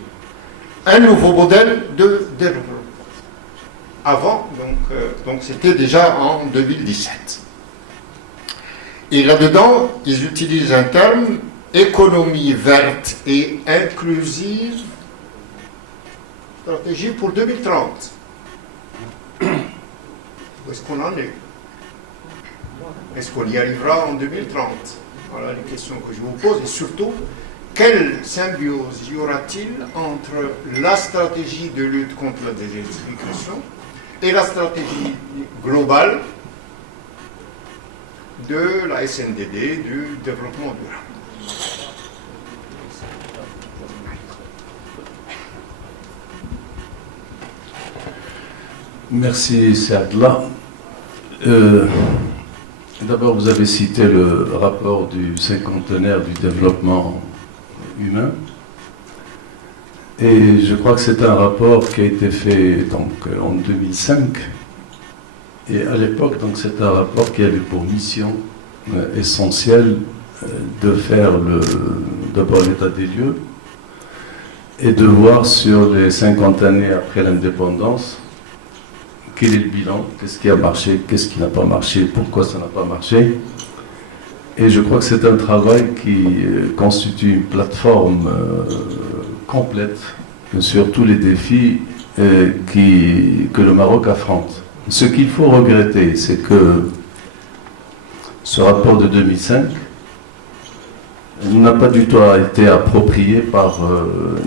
un nouveau modèle de développement. Avant, donc c'était déjà en 2017. Et là-dedans, ils utilisent un terme, économie verte et inclusive, stratégie pour 2030. Où est-ce qu'on en est? Est-ce qu'on y arrivera en 2030? Voilà les questions que je vous pose. Et surtout, quelle symbiose y aura-t-il entre la stratégie de lutte contre la désertification et la stratégie globale de la SNDD, du développement durable? Merci, Saadla. D'abord, vous avez cité le rapport du cinquantenaire du développement humain. Et je crois que c'est un rapport qui a été fait donc, en 2005 Et à l'époque, donc, c'est un rapport qui avait pour mission essentielle de faire d'abord l'état des lieux et de voir sur les 50 années après l'indépendance quel est le bilan, qu'est-ce qui a marché, qu'est-ce qui n'a pas marché, pourquoi ça n'a pas marché. Et je crois que c'est un travail qui constitue une plateforme complète sur tous les défis que le Maroc affronte. Ce qu'il faut regretter, c'est que ce rapport de 2005 n'a pas du tout été approprié par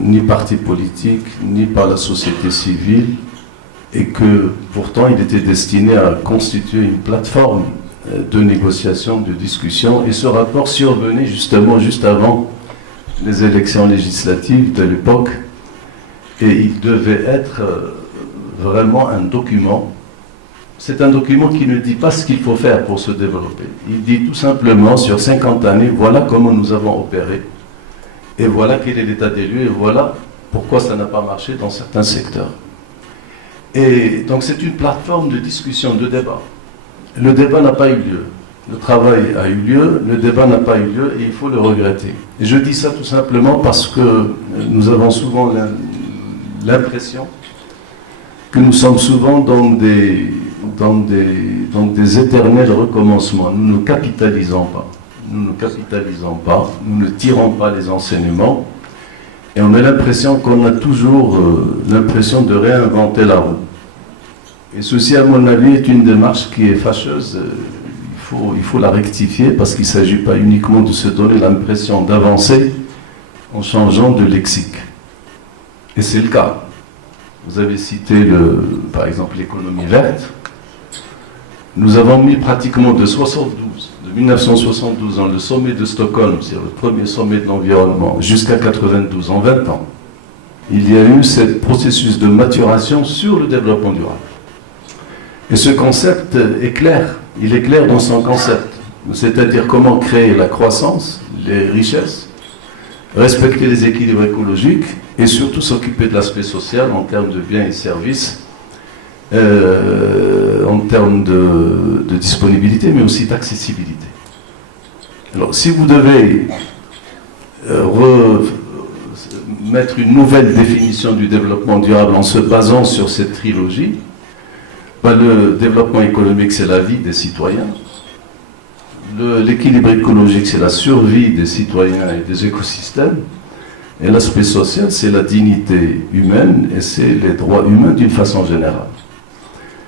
ni parti politique, ni par la société civile, et que pourtant il était destiné à constituer une plateforme de négociation, de discussion, et ce rapport survenait justement juste avant les élections législatives de l'époque, et il devait être vraiment un document. C'est un document qui ne dit pas ce qu'il faut faire pour se développer. Il dit tout simplement, sur 50 années, voilà comment nous avons opéré, et voilà quel est l'état des lieux, et voilà pourquoi ça n'a pas marché dans certains secteurs. Et donc c'est une plateforme de discussion, de débat. Le débat n'a pas eu lieu. Le travail a eu lieu, le débat n'a pas eu lieu, et il faut le regretter. Et je dis ça tout simplement parce que nous avons souvent l'impression que nous sommes souvent dans des éternels recommencements. Nous ne capitalisons pas. Nous ne tirons pas les enseignements, et on a l'impression qu'on a toujours l'impression de réinventer la roue. Et ceci, à mon avis, est une démarche qui est fâcheuse. Il faut la rectifier, parce qu'il ne s'agit pas uniquement de se donner l'impression d'avancer en changeant de lexique. Et c'est le cas. Vous avez cité, par exemple, l'économie verte. Nous avons mis pratiquement de 1972, dans le sommet de Stockholm, c'est le premier sommet de l'environnement, jusqu'à 92, en 20 ans, il y a eu ce processus de maturation sur le développement durable. Et ce concept est clair, il est clair dans son concept, c'est-à-dire comment créer la croissance, les richesses, respecter les équilibres écologiques et surtout s'occuper de l'aspect social en termes de biens et services, en termes de disponibilité, mais aussi d'accessibilité. Alors, si vous devez mettre une nouvelle définition du développement durable en se basant sur cette trilogie, le développement économique, c'est la vie des citoyens. L'équilibre écologique, c'est la survie des citoyens et des écosystèmes. Et l'aspect social, c'est la dignité humaine et c'est les droits humains d'une façon générale.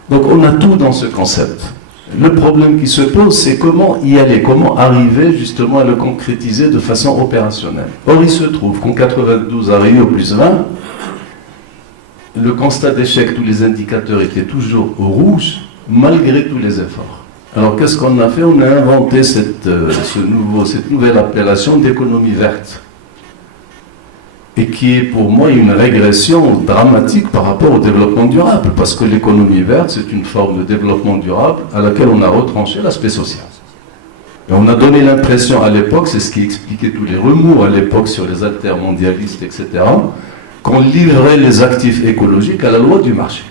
Donc on a tout dans ce concept. Le problème qui se pose, c'est comment y aller, comment arriver justement à le concrétiser de façon opérationnelle. Or, il se trouve qu'en 92, à Rio +20, le constat d'échec, tous les indicateurs étaient toujours au rouge, malgré tous les efforts. Alors qu'est-ce qu'on a fait? On a inventé cette nouvelle appellation d'économie verte, et qui est pour moi une régression dramatique par rapport au développement durable, parce que l'économie verte, c'est une forme de développement durable à laquelle on a retranché l'aspect social. Et on a donné l'impression à l'époque, c'est ce qui expliquait tous les remous à l'époque sur les altermondialistes, etc., qu'on livrait les actifs écologiques à la loi du marché.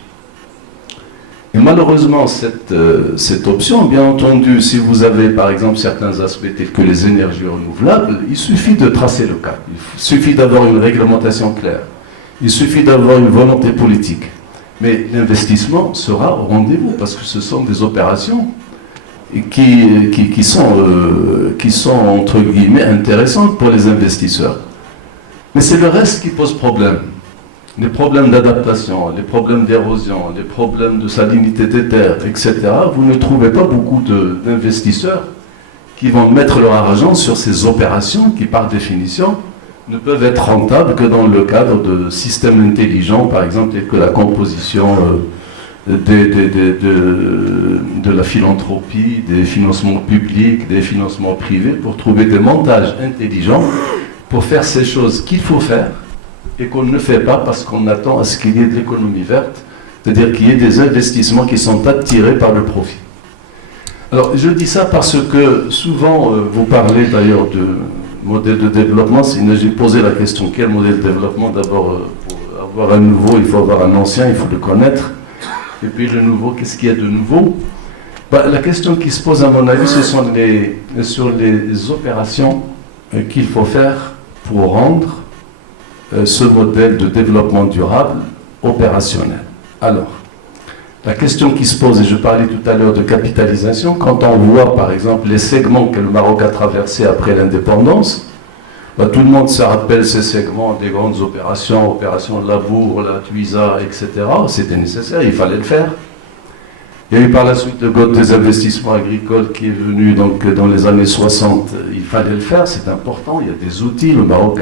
Et malheureusement, cette option, bien entendu, si vous avez par exemple certains aspects tels que les énergies renouvelables, il suffit de tracer le cap, il suffit d'avoir une réglementation claire, il suffit d'avoir une volonté politique. Mais l'investissement sera au rendez-vous, parce que ce sont des opérations qui sont entre guillemets intéressantes pour les investisseurs. Mais c'est le reste qui pose problème. Les problèmes d'adaptation, les problèmes d'érosion, les problèmes de salinité des terres, etc. Vous ne trouvez pas beaucoup d'investisseurs qui vont mettre leur argent sur ces opérations qui, par définition, ne peuvent être rentables que dans le cadre de systèmes intelligents, par exemple, tels que la composition de la philanthropie, des financements publics, des financements privés, pour trouver des montages intelligents pour faire ces choses qu'il faut faire et qu'on ne fait pas parce qu'on attend à ce qu'il y ait de l'économie verte, c'est-à-dire qu'il y ait des investissements qui sont attirés par le profit. Alors, je dis ça parce que souvent, vous parlez d'ailleurs de modèle de développement. J'ai posé la question, quel modèle de développement? D'abord, pour avoir un nouveau, il faut avoir un ancien, il faut le connaître. Et puis le nouveau, qu'est-ce qu'il y a de nouveau? La question qui se pose à mon avis, ce sont sur les opérations qu'il faut faire pour rendre ce modèle de développement durable opérationnel. Alors, la question qui se pose, et je parlais tout à l'heure de capitalisation, quand on voit par exemple les segments que le Maroc a traversés après l'indépendance, tout le monde se rappelle ces segments des grandes opérations, opération Labour, la Tuisa, etc. C'était nécessaire, il fallait le faire. Il y a eu par la suite le Code des investissements agricoles qui est venu donc dans les années 60, il fallait le faire, c'est important, il y a des outils, le Maroc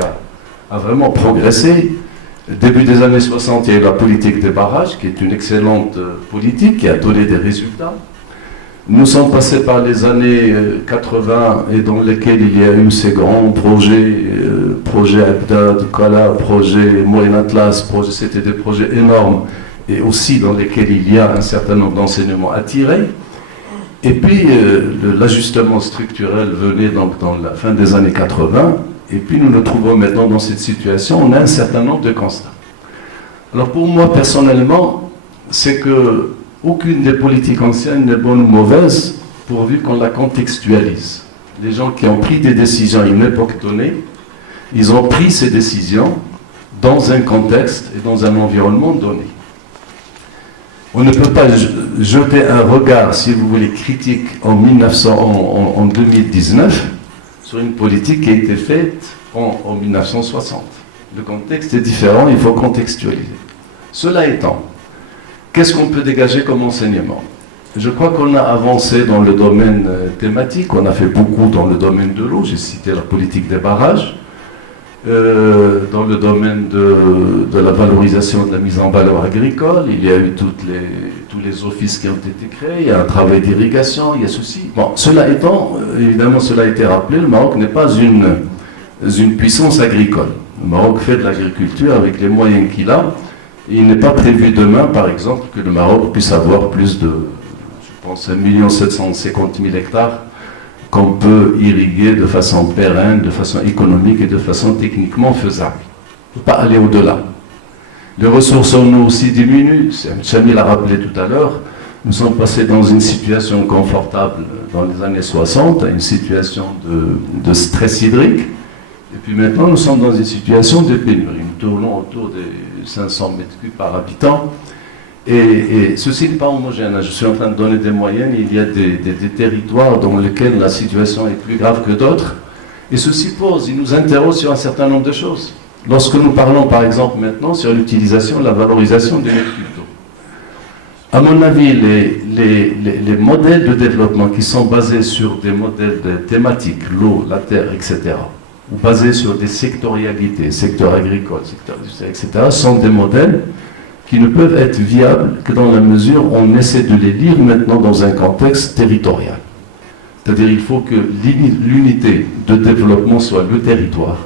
a vraiment progressé. Début des années 60, il y a eu la politique des barrages, qui est une excellente politique, qui a donné des résultats. Nous sommes passés par les années 80, et dans lesquelles il y a eu ces grands projets, projet Abdad, Kala, projet Moyen Atlas, c'était des projets énormes, et aussi dans lesquels il y a un certain nombre d'enseignements à tirer. Et puis l'ajustement structurel venait donc dans la fin des années 80, et puis nous nous trouvons maintenant dans cette situation, on a un certain nombre de constats. Alors pour moi personnellement, c'est que aucune des politiques anciennes n'est bonne ou mauvaise, pourvu qu'on la contextualise. Les gens qui ont pris des décisions à une époque donnée, ils ont pris ces décisions dans un contexte et dans un environnement donné. On ne peut pas jeter un regard, si vous voulez, critique en 2019 sur une politique qui a été faite en 1960. Le contexte est différent, il faut contextualiser. Cela étant, qu'est-ce qu'on peut dégager comme enseignement? Je crois qu'on a avancé dans le domaine thématique, on a fait beaucoup dans le domaine de l'eau, j'ai cité la politique des barrages, dans le domaine de la valorisation de la mise en valeur agricole, il y a eu tous les offices qui ont été créés, il y a un travail d'irrigation, il y a ceci. Bon, cela étant, évidemment cela a été rappelé, le Maroc n'est pas une puissance agricole. Le Maroc fait de l'agriculture avec les moyens qu'il a. Il n'est pas prévu demain, par exemple, que le Maroc puisse avoir plus de, je pense, 1 750 000 hectares qu'on peut irriguer de façon pérenne, de façon économique et de façon techniquement faisable. On ne peut pas aller au-delà. Les ressources en eau aussi diminuent. Chami l'a rappelé tout à l'heure. Nous sommes passés dans une situation confortable dans les années 60, à une situation de stress hydrique. Et puis maintenant, nous sommes dans une situation de pénurie. Nous tournons autour des 500 mètres cubes par habitant. Et ceci n'est pas homogène. Je suis en train de donner des moyennes. Il y a des territoires dans lesquels la situation est plus grave que d'autres. Et ceci pose, il nous interroge sur un certain nombre de choses. Lorsque nous parlons, par exemple, maintenant sur l'utilisation, la valorisation des mètres cubes d'eau. À mon avis, les modèles de développement qui sont basés sur des modèles thématiques, l'eau, la terre, etc., ou basés sur des sectorialités, secteur agricole, secteur industriel, etc., sont des modèles qui ne peuvent être viables que dans la mesure où on essaie de les lire maintenant dans un contexte territorial. C'est-à-dire qu'il faut que l'unité de développement soit le territoire,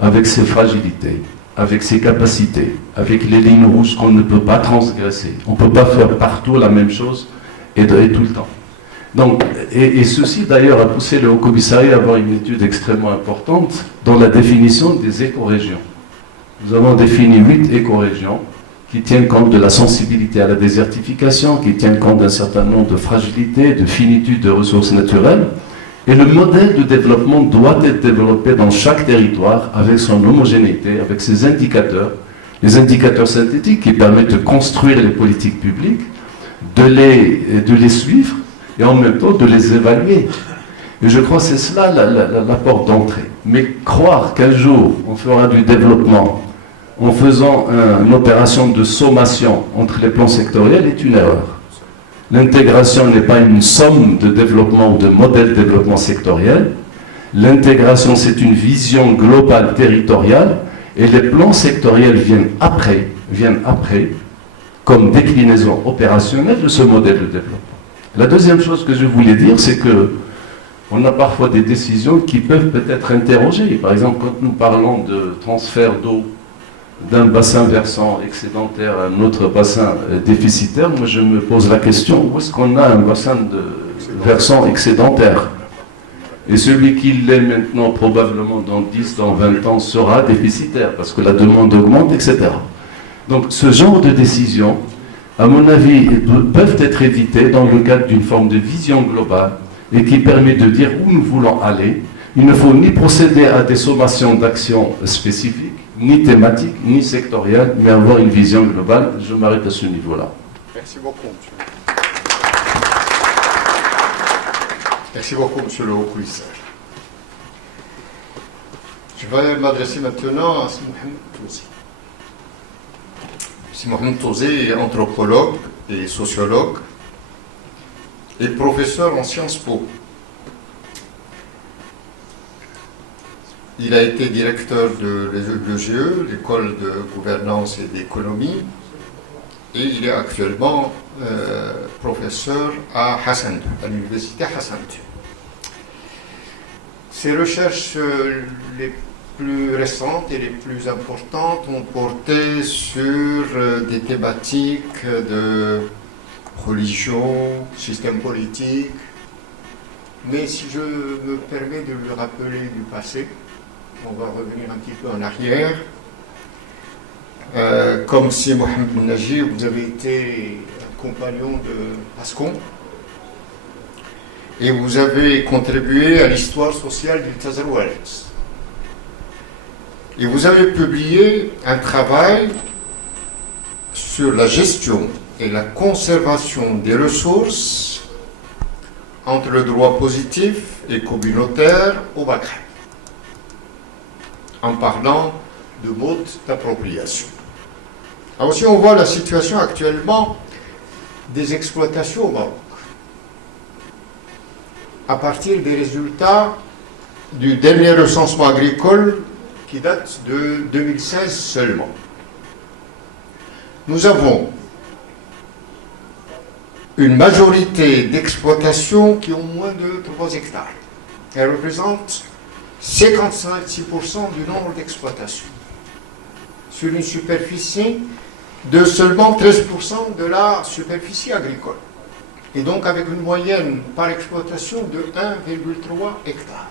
avec ses fragilités, avec ses capacités, avec les lignes rouges qu'on ne peut pas transgresser. On ne peut pas faire partout la même chose et tout le temps. Donc, et ceci d'ailleurs a poussé le Haut-Commissariat à avoir une étude extrêmement importante dans la définition des écorégions. Nous avons défini 8 écorégions qui tiennent compte de la sensibilité à la désertification, qui tiennent compte d'un certain nombre de fragilités, de finitude de ressources naturelles. Et le modèle de développement doit être développé dans chaque territoire avec son homogénéité, avec ses indicateurs, les indicateurs synthétiques qui permettent de construire les politiques publiques, de les suivre et en même temps de les évaluer. Et je crois que c'est cela la porte d'entrée. Mais croire qu'un jour on fera du développement en faisant une opération de sommation entre les plans sectoriels est une erreur. L'intégration n'est pas une somme de développement ou de modèle de développement sectoriel. L'intégration, c'est une vision globale territoriale et les plans sectoriels viennent après comme déclinaison opérationnelle de ce modèle de développement. La deuxième chose que je voulais dire, c'est que on a parfois des décisions qui peuvent peut-être interroger. Par exemple, quand nous parlons de transfert d'eau d'un bassin versant excédentaire à un autre bassin déficitaire, moi je me pose la question, où est-ce qu'on a un bassin versant excédentaire? Et celui qui l'est maintenant, probablement dans 10, dans 20 ans, sera déficitaire, parce que la demande augmente, etc. Donc ce genre de décision À mon avis, ils peuvent être édités dans le cadre d'une forme de vision globale et qui permet de dire où nous voulons aller. Il ne faut ni procéder à des sommations d'actions spécifiques, ni thématiques, ni sectorielles, mais avoir une vision globale. Je m'arrête à ce niveau-là. Merci beaucoup, monsieur. Merci beaucoup, monsieur le haut-commissaire. Je vais m'adresser maintenant à M. Mohamed Touzi. M. Mohamed Touzi est anthropologue et sociologue et professeur en Sciences Po. Il a été directeur de l'EGE, l'école de gouvernance et d'économie, et il est actuellement professeur à Hassan II, à l'université Hassan II. Ses recherches les plus récentes et les plus importantes ont porté sur des thématiques de religion, système politique, mais si je me permets de le rappeler du passé, on va revenir un petit peu en arrière. Comme si Mohamed Najib, vous avez été un compagnon de Pascon et vous avez contribué à l'histoire sociale du Tazarouales. Et vous avez publié un travail sur la gestion et la conservation des ressources entre le droit positif et communautaire au Maghreb, en parlant de mode d'appropriation. Alors si on voit la situation actuellement des exploitations au Maroc, à partir des résultats du dernier recensement agricole qui date de 2016 seulement, nous avons une majorité d'exploitations qui ont moins de 3 hectares. Elles représentent 56% du nombre d'exploitations, sur une superficie de seulement 13% de la superficie agricole. Et donc avec une moyenne par exploitation de 1,3 hectare.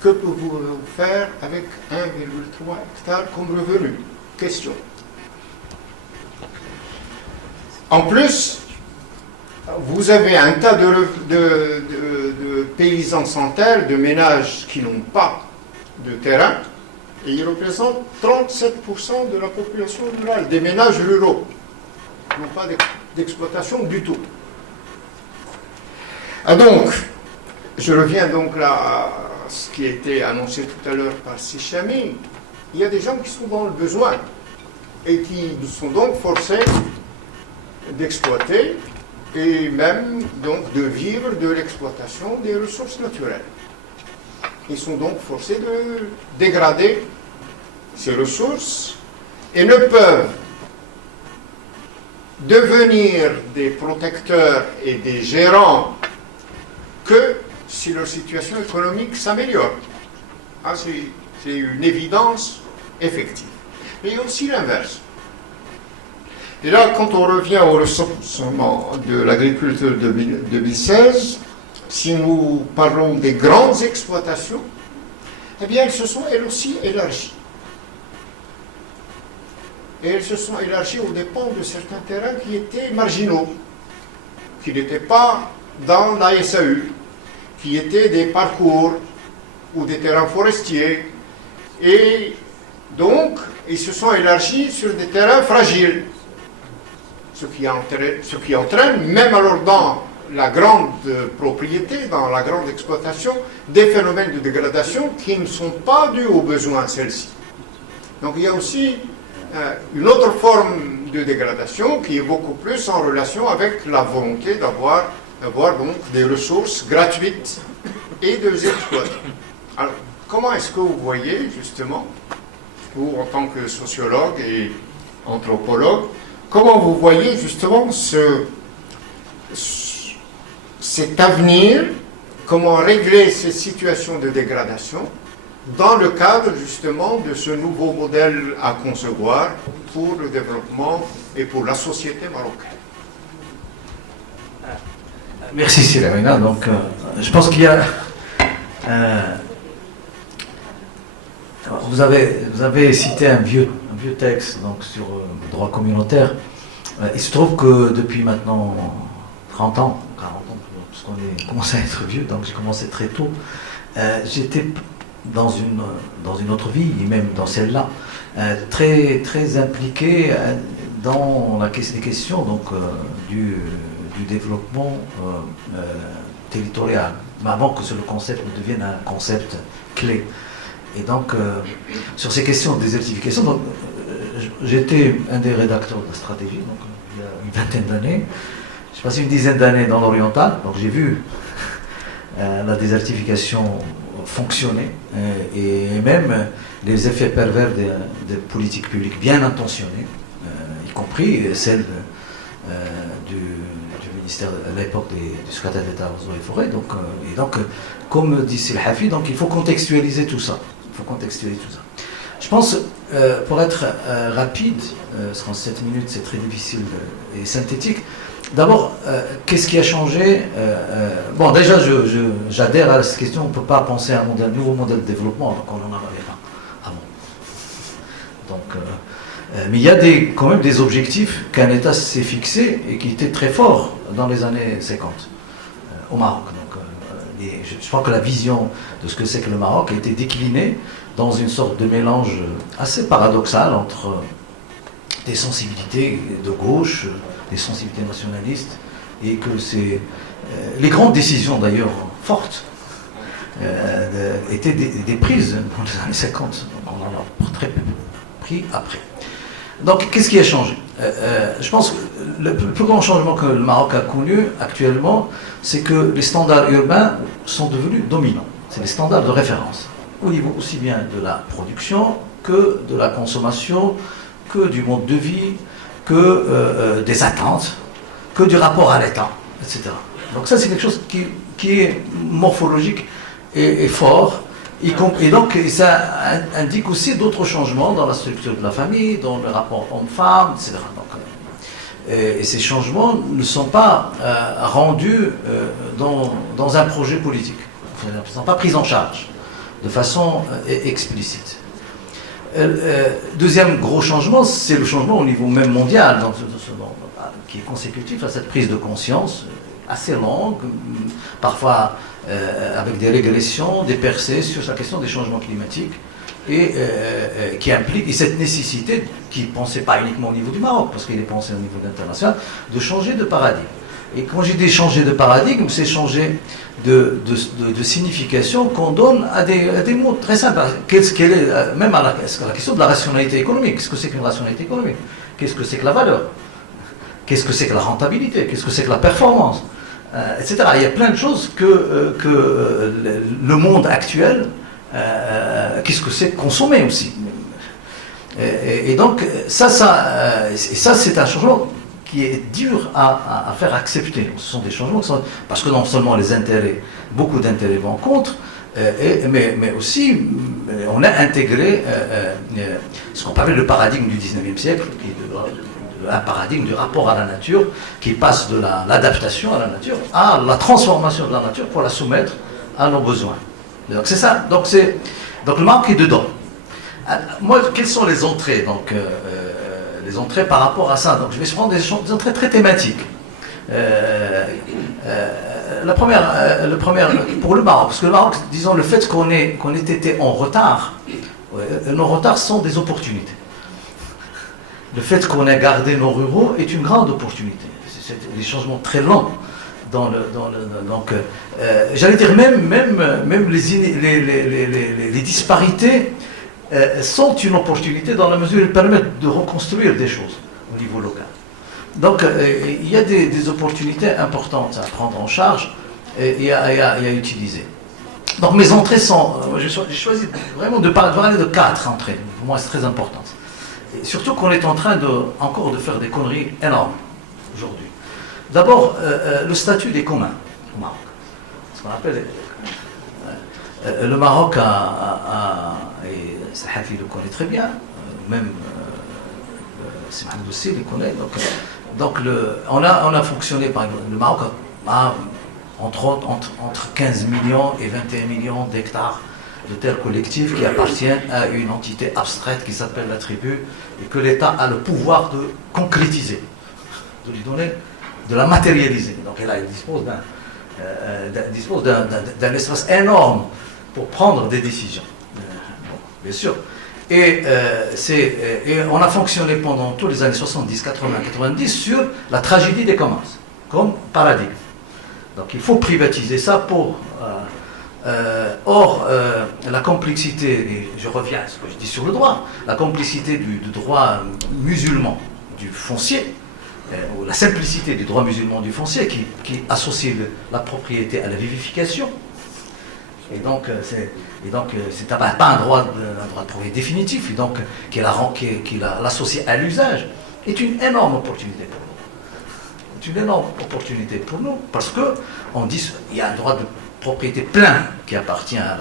Que pouvez-vous faire avec 1,3 hectare comme revenu? Question. En plus, vous avez un tas de paysans sans terre, de ménages qui n'ont pas de terrain, et ils représentent 37% de la population rurale, des ménages ruraux, qui n'ont pas d'exploitation du tout. Ah donc, je reviens donc là à ce qui a été annoncé tout à l'heure par Sichami. Il y a des gens qui sont dans le besoin et qui sont donc forcés d'exploiter et même donc de vivre de l'exploitation des ressources naturelles. Ils sont donc forcés de dégrader ces ressources et ne peuvent devenir des protecteurs et des gérants que si leur situation économique s'améliore. Ah, c'est une évidence effective. Mais il y a aussi l'inverse. Et là, quand on revient au recensement de l'agriculture de 2016, si nous parlons des grandes exploitations, eh bien, elles se sont elles aussi élargies. Et elles se sont élargies aux dépens de certains terrains qui étaient marginaux, qui n'étaient pas dans la SAU, qui étaient des parcours ou des terrains forestiers. Et donc, ils se sont élargis sur des terrains fragiles. Ce qui entraîne, même alors dans la grande propriété, dans la grande exploitation, des phénomènes de dégradation qui ne sont pas dus aux besoins celles-ci. Donc il y a aussi une autre forme de dégradation qui est beaucoup plus en relation avec la volonté d'avoir donc des ressources gratuites et de les exploiter. Alors, comment est-ce que vous voyez justement, vous en tant que sociologue et anthropologue, comment vous voyez justement cet avenir, comment régler ces situations de dégradation dans le cadre justement de ce nouveau modèle à concevoir pour le développement et pour la société marocaine? Merci Cyril. Donc, je pense qu'il y a... vous avez cité un vieux texte donc, sur le droit communautaire Il se trouve que depuis maintenant 30 ans, 40 ans, parce qu'on commence à être vieux, donc j'ai commencé très tôt, j'étais dans une autre vie, et même dans celle-là, très, très impliqué dans les questions donc, du développement territorial, mais avant que le concept ne devienne un concept clé. Et donc, sur ces questions de désertification, donc, j'étais un des rédacteurs de stratégie, donc, il y a une vingtaine d'années. J'ai passé une dizaine d'années dans l'oriental, donc j'ai vu la désertification fonctionner et même les effets pervers des politiques publiques bien intentionnées, y compris celles du ministère à l'époque du secrétaire d'État aux eaux et forêts. Donc, comme dit Silhafi, donc il faut contextualiser tout ça. Je pense, pour être rapide, parce qu'en 7 minutes c'est très difficile et synthétique, d'abord, qu'est-ce qui a changé? Bon, déjà, j'adhère à cette question, on ne peut pas penser à un nouveau modèle de développement alors qu'on n'en avait pas avant. Donc, mais il y a quand même des objectifs qu'un État s'est fixé et qui étaient très forts dans les années 50 au Maroc. Donc, je crois que la vision de ce que c'est que le Maroc a été déclinée dans une sorte de mélange assez paradoxal entre des sensibilités de gauche, des sensibilités nationalistes, et que les grandes décisions d'ailleurs fortes étaient des prises dans les années 50, donc on en a très peu pris après. Donc qu'est-ce qui a changé? Je pense que le plus grand changement que le Maroc a connu actuellement, c'est que les standards urbains sont devenus dominants. C'est les standards de référence, au niveau aussi bien de la production que de la consommation, que du mode de vie, que des attentes, que du rapport à l'État, etc. Donc ça c'est quelque chose qui est morphologique et fort, et donc ça indique aussi d'autres changements dans la structure de la famille, dans le rapport homme-femme, etc. Donc, et ces changements ne sont pas rendus dans un projet politique, ils ne sont pas pris en charge de façon explicite. Deuxième gros changement, c'est le changement au niveau même mondial, qui est consécutif à cette prise de conscience assez longue, parfois avec des régressions, des percées sur la question des changements climatiques, et qui implique cette nécessité, qui ne pensait pas uniquement au niveau du Maroc, parce qu'il est pensé au niveau international, de changer de paradigme. Et quand j'ai dit changer de paradigme, c'est changer de signification qu'on donne à des mots très simples. Même à la question de la rationalité économique. Qu'est-ce que c'est qu'une rationalité économique? Qu'est-ce que c'est que la valeur? Qu'est-ce que c'est que la rentabilité? Qu'est-ce que c'est que la performance? Etc. Il y a plein de choses que le monde actuel, qu'est-ce que c'est consommer aussi? Et donc, ça c'est un changement qui est dur à faire accepter. Ce sont des changements qui sont... Parce que non seulement beaucoup d'intérêts vont contre, mais aussi on a intégré ce qu'on appelle le paradigme du 19e siècle, qui est un paradigme du rapport à la nature, qui passe de l'adaptation à la nature à la transformation de la nature pour la soumettre à nos besoins. Donc c'est ça. Donc le Maroc est dedans. Moi, quelles sont les entrées les entrées par rapport à ça? Donc je vais prendre des entrées très thématiques. La première pour le Maroc, parce que le Maroc, disons, le fait qu'on ait été en retard, nos retards sont des opportunités. Le fait qu'on ait gardé nos ruraux est une grande opportunité. C'est des changements très lents. Donc, j'allais dire même les disparités sont une opportunité dans la mesure où elles permettent de reconstruire des choses au niveau local. Donc il y a des opportunités importantes à prendre en charge et à utiliser. Donc mes entrées sont... J'ai choisi vraiment de parler de 4 entrées. Pour moi c'est très important. Et surtout qu'on est en train encore de faire des conneries énormes aujourd'hui. D'abord, le statut des communs au Maroc. Ce qu'on appelle... le Maroc et Sahafi le connaît très bien, même Mohamed aussi le connaît. Donc on a fonctionné, par exemple, le Maroc a entre 15 millions et 21 millions d'hectares de terres collectives qui appartiennent à une entité abstraite qui s'appelle la tribu et que l'État a le pouvoir de concrétiser. de lui donner, de la matérialiser. Donc elle dispose d'un espace énorme pour prendre des décisions. Bon, bien sûr. Et on a fonctionné pendant tous les années 70, 80, 90 sur la tragédie des commons, comme paradigme. Donc il faut privatiser ça pour... Or, la complexité, et je reviens à ce que je dis sur le droit, la complexité du droit musulman du foncier, ou la simplicité du droit musulman du foncier qui associe la propriété à la vivification. Et donc, c'est pas un droit de propriété définitif, et donc qui l'associe à l'usage, est une énorme opportunité pour nous. C'est une énorme opportunité pour nous, parce qu'on dit qu'il y a un droit de propriété plein qui appartient à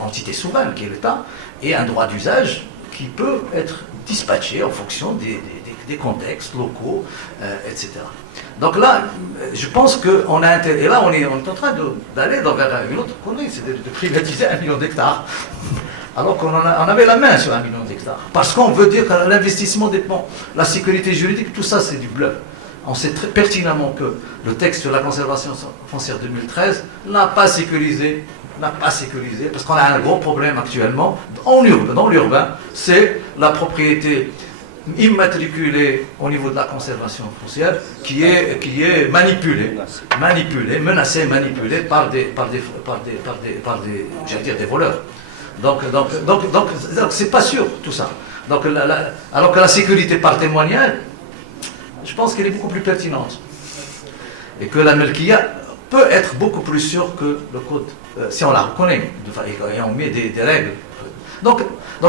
l'entité souveraine, qui est l'État, et un droit d'usage qui peut être dispatché en fonction des contextes locaux, etc. Donc là, je pense qu'on a intérêt, et là on est en train d'aller vers une autre connerie, c'est de privatiser 1 million d'hectares, alors qu'on avait la main sur 1 million d'hectares. Parce qu'on veut dire que l'investissement dépend, la sécurité juridique, tout ça c'est du bluff. On sait très pertinemment que le texte sur la conservation foncière 2013 n'a pas sécurisé, parce qu'on a un gros problème actuellement dans l'urbain, c'est la propriété immatriculée au niveau de la conservation foncière qui est manipulée, menacée, manipulée par des j'allais dire des voleurs. Donc c'est pas sûr tout ça. Donc alors que la sécurité par témoignage, je pense qu'elle est beaucoup plus pertinente. Et que la Melkia peut être beaucoup plus sûre que le code, si on la reconnaît, et on met des règles. Donc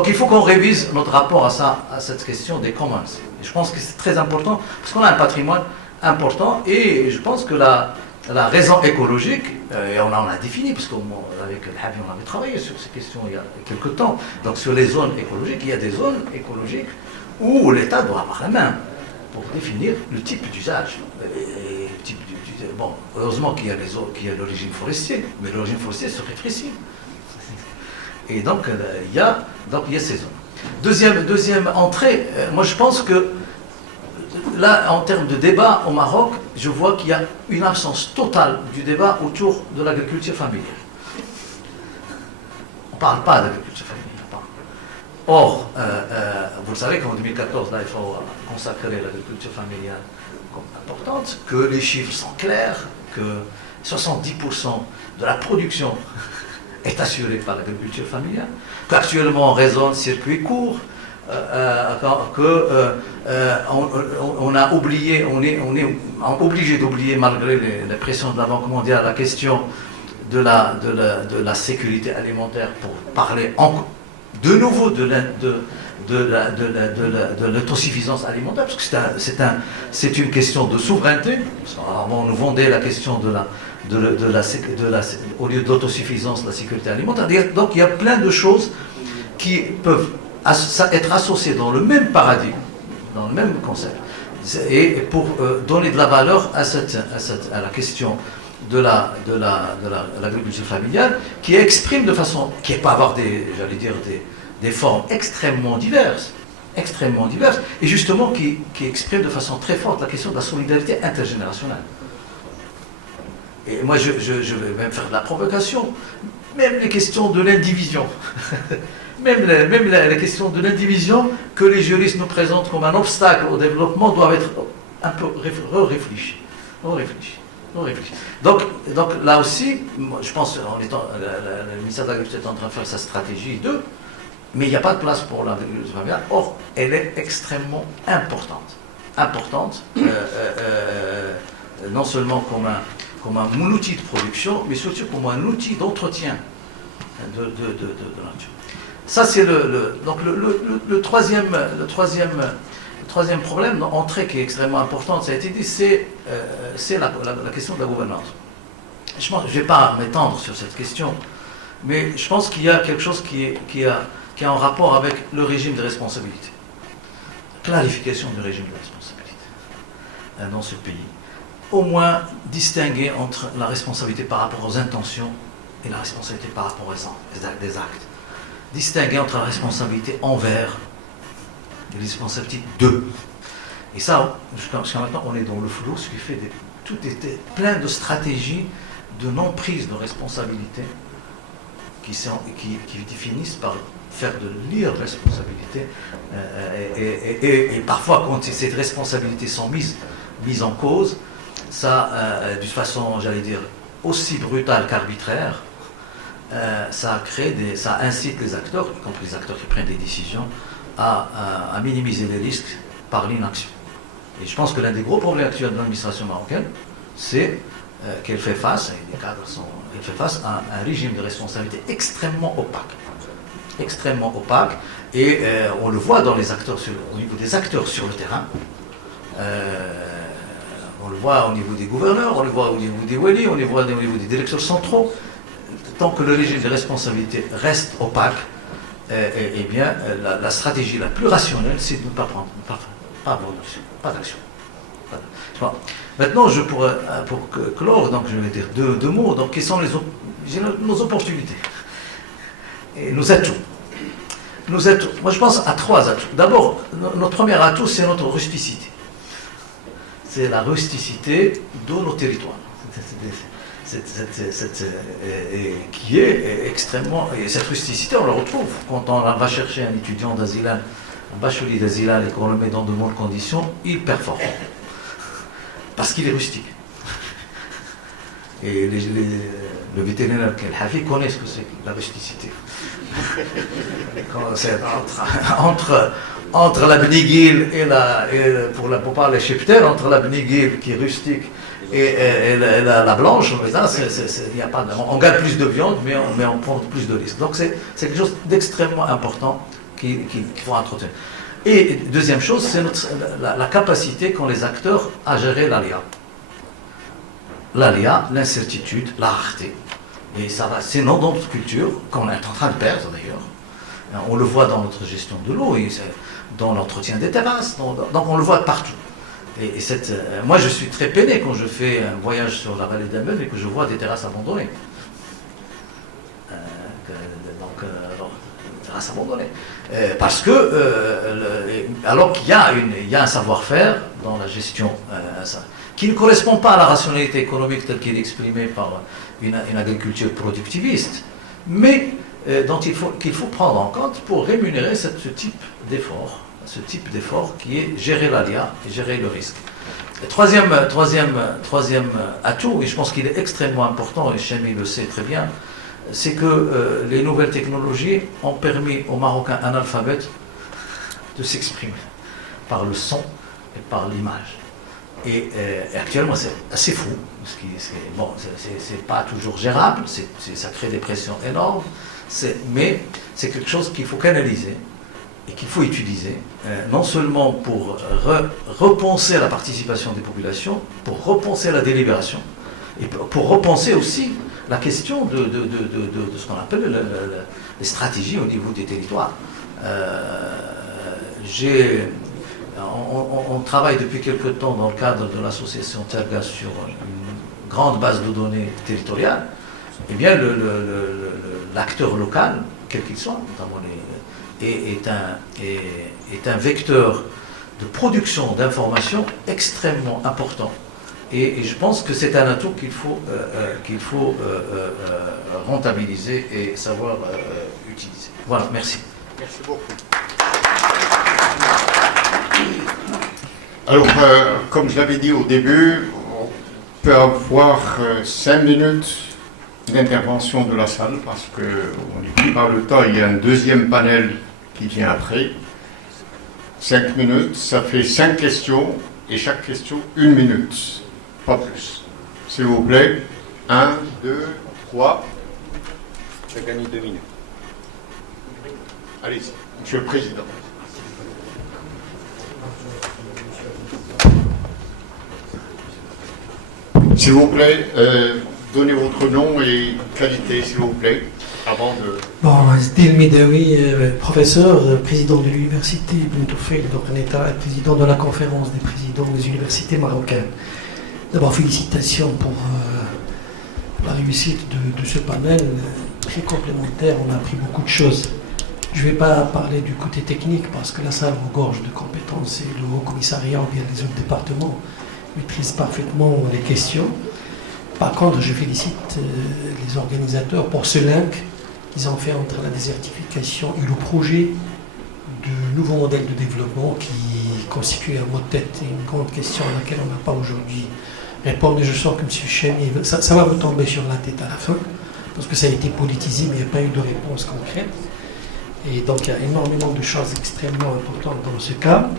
il faut qu'on révise notre rapport à cette question des commons. Et je pense que c'est très important, parce qu'on a un patrimoine important, et je pense que la raison écologique, et on a défini, parce qu'avec le Habi, on avait travaillé sur ces questions il y a quelques temps, donc sur les zones écologiques, il y a des zones écologiques où l'État doit avoir la main pour définir le type d'usage. Bon, heureusement qu'il y a l'origine forestière, mais l'origine forestière se rétrécit. Et donc, il y a ces zones. Deuxième entrée, moi je pense que là, en termes de débat au Maroc, je vois qu'il y a une absence totale du débat autour de l'agriculture familiale. On ne parle pas d'agriculture familiale. Or, vous le savez qu'en 2014, là, il faut consacrer l'agriculture familiale comme importante, que les chiffres sont clairs, que 70% de la production est assurée par l'agriculture familiale, qu'actuellement on raisonne circuit court, on est obligé d'oublier, malgré les pressions de la Banque mondiale, la question de la sécurité alimentaire pour parler de nouveau de l'autosuffisance alimentaire, parce que c'est une question de souveraineté. On nous vendait la question au lieu de l'autosuffisance, la sécurité alimentaire. Donc il y a plein de choses qui peuvent être associées dans le même paradigme, dans le même concept, et pour donner de la valeur à la question de l'agriculture familiale, qui exprime de façon, qui peut avoir des formes extrêmement diverses, et justement qui exprime de façon très forte la question de la solidarité intergénérationnelle. Et moi, je vais même faire de la provocation, même les questions de l'indivision, même la question de l'indivision que les juristes nous présentent comme un obstacle au développement doivent être un peu réfléchis. Donc là aussi, je pense le ministère de l'Agriculture est en train de faire sa stratégie 2, mais il n'y a pas de place pour l'agriculture familiale. Or, elle est extrêmement importante, non seulement comme un outil de production, mais surtout comme un outil d'entretien de la nature. Ça, c'est le troisième problème d'entrée qui est extrêmement importante, ça a été dit, c'est la question de la gouvernance. Je ne vais pas m'étendre sur cette question, mais je pense qu'il y a quelque chose qui est en rapport avec le régime de responsabilité. Clarification du régime de responsabilité dans ce pays. Au moins distinguer entre la responsabilité par rapport aux intentions et la responsabilité par rapport des actes. Distinguer entre la responsabilité envers et la responsabilité de. Et ça, jusqu'à maintenant, on est dans le flou, ce qui fait tout était plein de stratégies de non-prise de responsabilité qui finissent par faire de l'irresponsabilité. Et parfois, quand ces responsabilités sont mises en cause, ça, d'une façon, j'allais dire, aussi brutale qu'arbitraire, ça incite les acteurs, y compris les acteurs qui prennent des décisions, à minimiser les risques par l'inaction. Et je pense que l'un des gros problèmes actuels de l'administration marocaine, c'est qu'elle fait face, elle fait face à un régime de responsabilité extrêmement opaque. Extrêmement opaque. Et on le voit dans les acteurs au niveau des acteurs sur le terrain. On le voit au niveau des gouverneurs, on le voit au niveau des wali, on le voit au niveau des directeurs centraux. Tant que le régime de responsabilité reste opaque, eh bien, la stratégie la plus rationnelle, c'est de ne pas prendre, pas d'action. Bon. Maintenant, pour clore, donc, je vais dire deux mots. Donc, quelles sont nos opportunités et nos atouts? Moi, je pense à 3 atouts. D'abord, notre premier atout, c'est notre rusticité. C'est la rusticité de nos territoires. Qui est extrêmement... Et cette rusticité, on la retrouve quand on va chercher un étudiant d'Azilan, un bachelier d'Azilan, et qu'on le met dans de bonnes conditions, il performe. Parce qu'il est rustique. Et le vétérinaire Kelhafi connaît ce que c'est la rusticité. C'est entre la Bnigil pour parler cheptel, entre la Bnigil qui est rustique et la blanche, y a pas on gagne plus de viande, mais on prend plus de risques. Donc c'est quelque chose d'extrêmement important qu'il faut entretenir. Et deuxième chose, c'est la capacité qu'ont les acteurs à gérer l'aléa. L'aléa, l'incertitude, la rareté. Et ça va, c'est dans notre culture qu'on est en train de perdre d'ailleurs. On le voit dans notre gestion de l'eau, et dans l'entretien des terrasses, donc on le voit partout. Moi je suis très peiné quand je fais un voyage sur la vallée d'Amel et que je vois des terrasses abandonnées. Terrasses abandonnées. Parce que, alors qu'il y a un savoir-faire dans la gestion qui ne correspond pas à la rationalité économique telle qu'elle est exprimée par une agriculture productiviste, mais qu'il faut prendre en compte pour rémunérer ce type d'effort qui est gérer l'aléa et gérer le risque. Et troisième atout, et je pense qu'il est extrêmement important, et Chemi le sait très bien, c'est que les nouvelles technologies ont permis aux Marocains analphabètes de s'exprimer par le son et par l'image. Et actuellement, c'est assez fou, c'est pas toujours gérable, ça crée des pressions énormes, mais c'est quelque chose qu'il faut canaliser et qu'il faut utiliser, non seulement pour repenser la participation des populations, pour repenser la délibération, et pour repenser aussi la question de ce qu'on appelle les stratégies au niveau des territoires. On travaille depuis quelque temps dans le cadre de l'association Terga sur une grande base de données territoriale. Eh bien, l'acteur local, quel qu'il soit, notamment est un vecteur de production d'informations extrêmement important. Et je pense que c'est un atout qu'il faut rentabiliser et savoir utiliser. Voilà, merci. Merci beaucoup. Alors, comme je l'avais dit au début, on peut avoir 5 minutes d'intervention de la salle parce qu'on n'est plus par le temps. Il y a un deuxième panel qui vient après. 5 minutes, ça fait 5 questions et chaque question 1 minute, pas plus. S'il vous plaît, 1, 2, 3. Tu as gagné 2 minutes. Allez-y, Monsieur le Président. S'il vous plaît, donnez votre nom et qualité, s'il vous plaît, avant de... Bon, Zdil Midawi, professeur, président de l'université Ibn Tufayl d'Orneta, président de la conférence des présidents des universités marocaines. D'abord, félicitations pour la réussite de ce panel, très complémentaire, on a appris beaucoup de choses. Je ne vais pas parler du côté technique parce que là, ça regorge de compétences et le Haut Commissariat ou bien les autres départements maîtrisent parfaitement les questions. Par contre, je félicite les organisateurs pour ce lien qu'ils ont fait entre la désertification et le projet du nouveau modèle de développement qui constitue un mot de tête et une grande question à laquelle on n'a pas aujourd'hui répondu. Je sens que M. Chemi, ça va vous tomber sur la tête à la fin parce que ça a été politisé mais il n'y a pas eu de réponse concrète. Et donc il y a énormément de choses extrêmement importantes dans ce cas.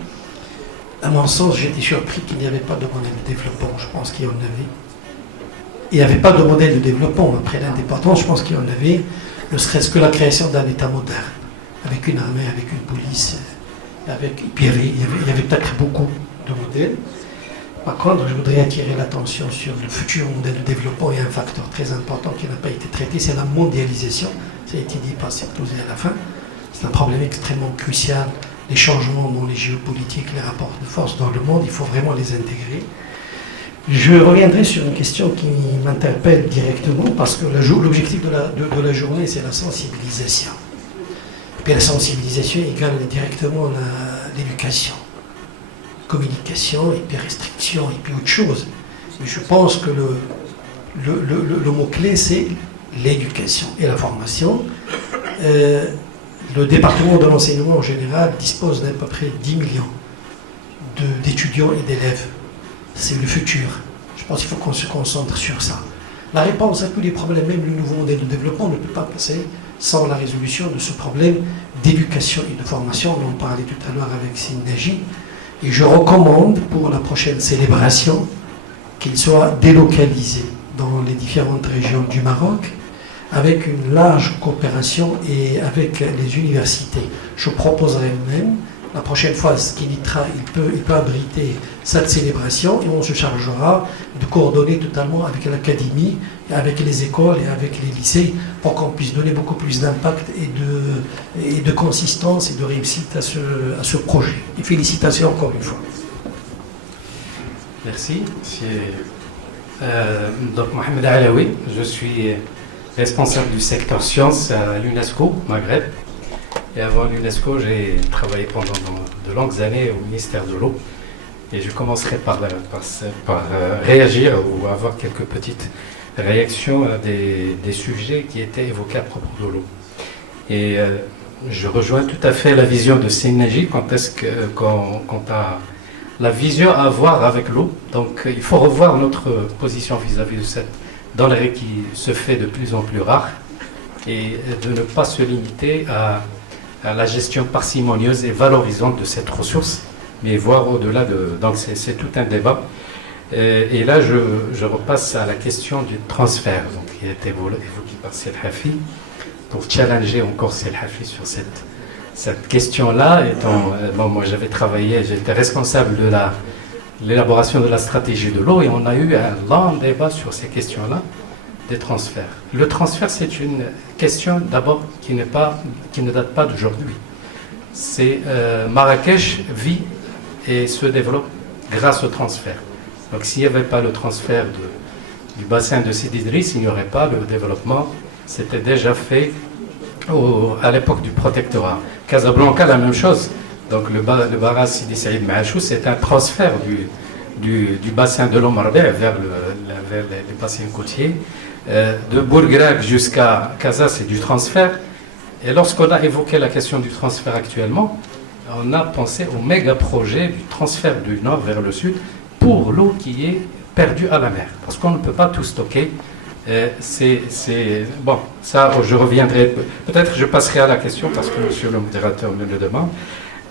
À mon sens, j'étais surpris qu'il n'y avait pas de modèle de développement. Je pense qu'il y en avait. Il n'y avait pas de modèle de développement après l'indépendance. Je pense qu'il y en avait, ne serait-ce que la création d'un État moderne, avec une armée, avec une police, il y avait peut-être beaucoup de modèles. Par contre, je voudrais attirer l'attention sur le futur modèle de développement et un facteur très important qui n'a pas été traité, c'est la mondialisation. Ça a été dit par Sarkozy à la fin. C'est un problème extrêmement crucial. Les changements dans les géopolitiques, les rapports de force dans le monde, il faut vraiment les intégrer. Je reviendrai sur une question qui m'interpelle directement parce que l'objectif de la journée, c'est la sensibilisation. Et puis la sensibilisation égale directement l'éducation, communication, et puis restriction, et puis autre chose. Mais je pense que le mot-clé, c'est l'éducation et la formation. Le département de l'enseignement en général dispose d'à peu près 10 millions d'étudiants et d'élèves. C'est le futur. Je pense qu'il faut qu'on se concentre sur ça. La réponse à tous les problèmes, même le nouveau modèle de développement, ne peut pas passer sans la résolution de ce problème d'éducation et de formation. On en parlait tout à l'heure avec Sindaji. Et je recommande pour la prochaine célébration qu'il soit délocalisé dans les différentes régions du Maroc avec une large coopération et avec les universités. Je proposerai même, la prochaine fois, Skinitra, il peut abriter cette célébration et on se chargera de coordonner totalement avec l'académie, avec les écoles et avec les lycées pour qu'on puisse donner beaucoup plus d'impact et de consistance et de réussite à ce projet. Et félicitations encore une fois. Merci. Donc Mohamed Alaoui, je suis responsable du secteur sciences à l'UNESCO Maghreb. Et avant l'UNESCO, j'ai travaillé pendant de longues années au ministère de l'eau. Et je commencerai par réagir ou avoir quelques petites réactions à des sujets qui étaient évoqués à propos de l'eau. Et je rejoins tout à fait la vision de Sindaji quant à la vision à avoir avec l'eau. Donc il faut revoir notre position vis-à-vis de cette denrée qui se fait de plus en plus rare et de ne pas se limiter à la gestion parcimonieuse et valorisante de cette ressource, mais voir au-delà de... Donc c'est tout un débat. Et là, je repasse à la question du transfert, donc, qui a été évoqué par Selhafi, pour challenger encore Selhafi sur cette question-là. Moi, j'avais travaillé, j'étais responsable de l'élaboration de la stratégie de l'eau, et on a eu un long débat sur ces questions-là, des transferts. Le transfert, c'est une question d'abord qui ne date pas d'aujourd'hui. Marrakech vit et se développe grâce au transfert. Donc s'il n'y avait pas le transfert du bassin de Sidi Idriss, il n'y aurait pas le développement. C'était déjà fait à l'époque du protectorat. Casablanca, la même chose. Donc le barrage Sidi Saïd Mahachou, c'est un transfert du bassin de l'Omardé vers les bassins côtiers. De Bourgrag jusqu'à Casa, c'est du transfert. Et lorsqu'on a évoqué la question du transfert actuellement, on a pensé au méga projet du transfert du nord vers le sud pour l'eau qui est perdue à la mer. Parce qu'on ne peut pas tout stocker. Bon, ça, je reviendrai. Peut-être je passerai à la question parce que monsieur le modérateur me le demande.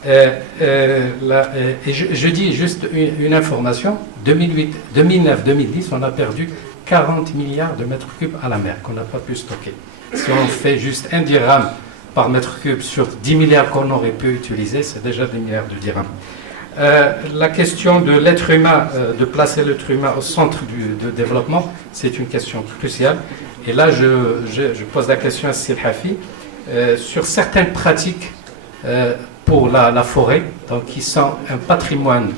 Et je dis juste une information. 2009-2010, on a perdu 40 milliards de mètres cubes à la mer qu'on n'a pas pu stocker. Si on fait juste 1 dirham par mètre cube sur 10 milliards qu'on aurait pu utiliser, c'est déjà des milliards de dirhams. La question de l'être humain, de placer l'être humain au centre du développement, c'est une question cruciale. Et là, je pose la question à Selhafi sur certaines pratiques pour la forêt, donc qui sont un patrimoine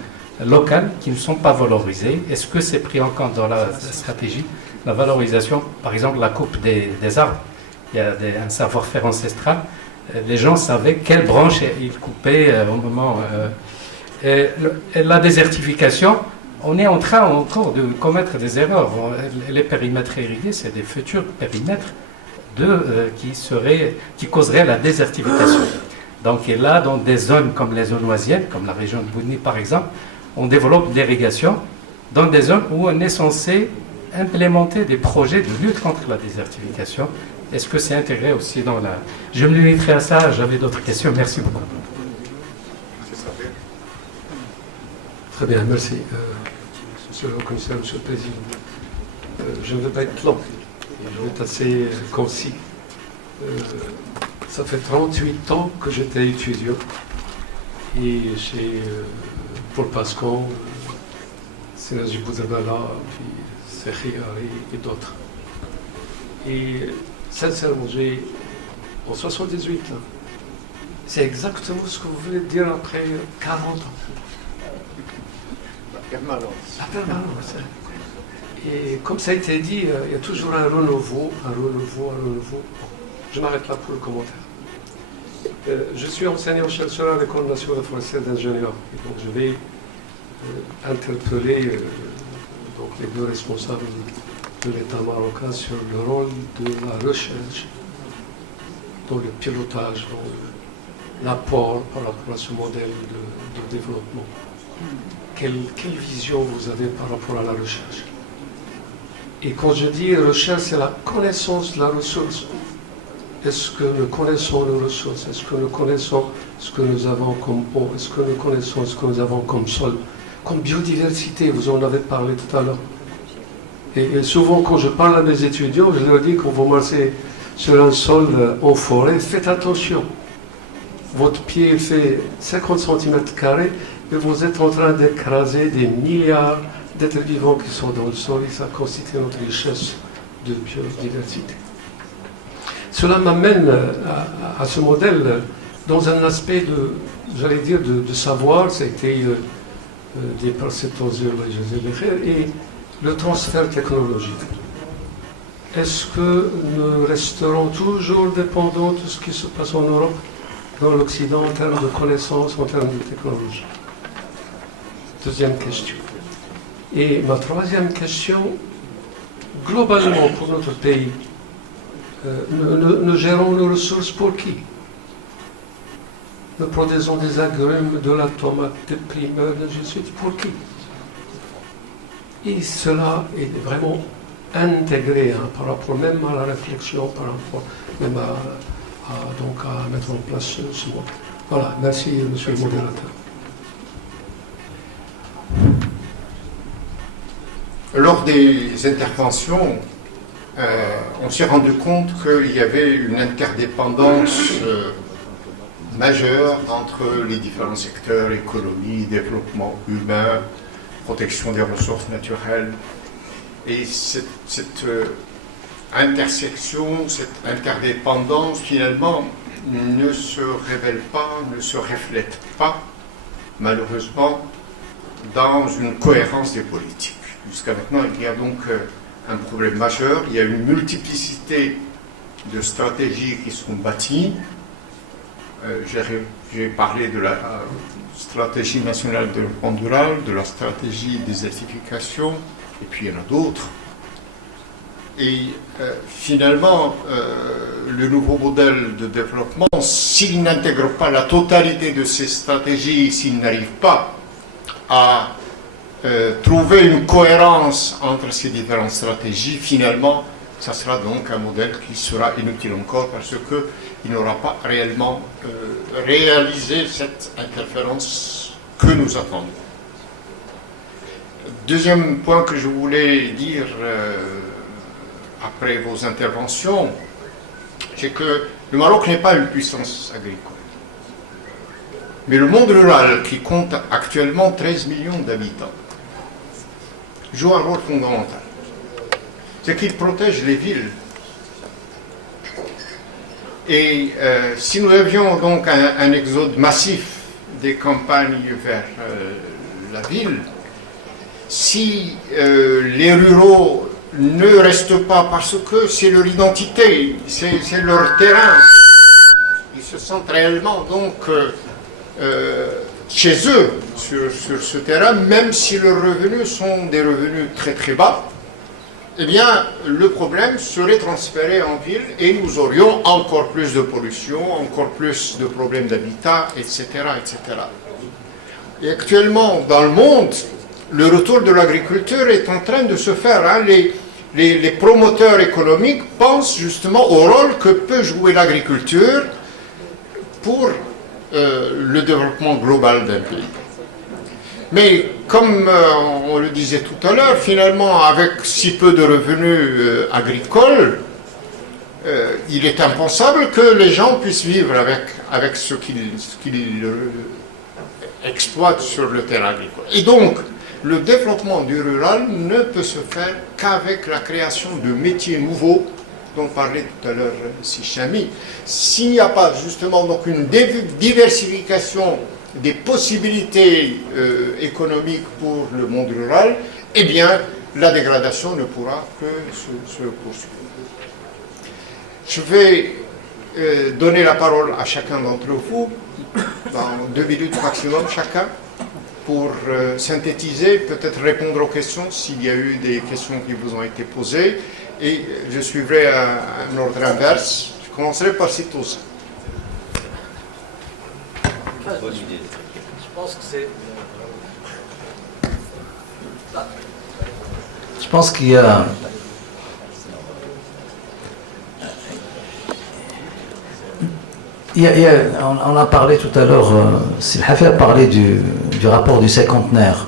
local, qui ne sont pas valorisés. Est-ce que c'est pris en compte dans la stratégie, la valorisation, par exemple la coupe des arbres? Il y a un savoir-faire ancestral. les gens savaient quelle branche ils coupaient au moment. Et la désertification, on est en train encore de commettre des erreurs. Les périmètres irrigués, c'est des futurs périmètres qui causeraient la désertification. Donc, et là, dans des zones comme les zones oisiennes, comme la région de Boudni par exemple, on développe l'irrigation dans des zones où on est censé implémenter des projets de lutte contre la désertification. Est-ce que c'est intégré aussi dans la... Je me limiterai à ça, j'avais d'autres questions. Merci beaucoup. Très bien, merci. Monsieur le commissaire, monsieur le président. Je ne vais pas être long, je vais être assez concis. Ça fait 38 ans que j'étais étudiant et chez Paul Pascon, Sénaji Bouzabala, puis Sekhi Ari et d'autres. Et sincèrement, en 78, là, c'est exactement ce que vous venez de dire après 40 ans. La permanence. Et comme ça a été dit, il y a toujours un renouveau. Je m'arrête là pour le commentaire. Je suis enseignant-chercheur à l'École nationale forestière d'ingénieurs. Donc je vais interpeller donc les deux responsables de l'État marocain sur le rôle de la recherche dans le pilotage, dans l'apport par rapport à ce modèle de développement. Quelle vision vous avez par rapport à la recherche? Et quand je dis recherche, c'est la connaissance de la ressource. Est-ce que nous connaissons nos ressources? Est-ce que nous connaissons ce que nous avons comme eau? Est-ce que nous connaissons ce que nous avons comme sol? Comme biodiversité, vous en avez parlé tout à l'heure. Et souvent, quand je parle à mes étudiants, je leur dis quand vous marchez sur un sol en forêt, faites attention. Votre pied fait 50 cm² et vous êtes en train d'écraser des milliards d'êtres vivants qui sont dans le sol et ça constitue notre richesse de biodiversité. Cela m'amène à ce modèle dans un aspect de savoir, ça a été dit par cet auteur José Becher, et le transfert technologique. Est-ce que nous resterons toujours dépendants de ce qui se passe en Europe, dans l'Occident, en termes de connaissances, en termes de technologie? Deuxième question. Et ma troisième question, globalement pour notre pays, nous gérons nos ressources pour qui? Nous produisons des agrumes, de la tomate, des primeurs, ainsi de suite, pour qui? Et cela est vraiment intégré par rapport même à la réflexion, par rapport même à mettre en place ce mot. Voilà, merci monsieur le modérateur. Lors des interventions, on s'est rendu compte qu'il y avait une interdépendance majeure entre les différents secteurs, économie, développement humain, protection des ressources naturelles. Et cette intersection, cette interdépendance, finalement, ne se révèle pas, ne se reflète pas, malheureusement, dans une cohérence des politiques. Jusqu'à maintenant, il y a donc un problème majeur. Il y a une multiplicité de stratégies qui sont bâties. J'ai parlé de la stratégie nationale de développement durable, de la stratégie désertification, et puis il y en a d'autres. Et finalement, le nouveau modèle de développement, s'il n'intègre pas la totalité de ces stratégies, s'il n'arrive pas à trouver une cohérence entre ces différentes stratégies, finalement, ça sera donc un modèle qui sera inutile encore parce qu'il n'aura pas réellement réalisé cette interférence que nous attendons. Deuxième point que je voulais dire après vos interventions, c'est que le Maroc n'est pas une puissance agricole. Mais le monde rural, qui compte actuellement 13 millions d'habitants, joue un rôle fondamental. C'est qu'il protège les villes. Et si nous avions donc un exode massif des campagnes vers la ville, si les ruraux ne restent pas parce que c'est leur identité, c'est leur terrain, ils se sentent réellement donc chez eux sur ce terrain, même si leurs revenus sont des revenus très très bas, eh bien le problème serait transféré en ville et nous aurions encore plus de pollution, encore plus de problèmes d'habitat, etc., etc. Et actuellement, dans le monde, le retour de l'agriculture est en train de se faire. Hein. Les promoteurs économiques pensent justement au rôle que peut jouer l'agriculture pour le développement global d'un pays. Mais comme on le disait tout à l'heure, finalement, avec si peu de revenus agricoles, il est impensable que les gens puissent vivre avec ce qu'ils exploitent sur le terrain agricole. Et donc, le développement du rural ne peut se faire qu'avec la création de métiers nouveaux dont parlait tout à l'heure Sichami. S'il n'y a pas justement donc une diversification des possibilités économiques pour le monde rural, eh bien la dégradation ne pourra que se poursuivre. Je vais donner la parole à chacun d'entre vous dans 2 minutes maximum chacun pour synthétiser, peut-être répondre aux questions s'il y a eu des questions qui vous ont été posées. Et je suivrai un ordre inverse. Je commencerai par Sitousa. Je pense qu'il y a... on a parlé tout à l'heure, Silhafi a parlé du rapport du cinquantenaire.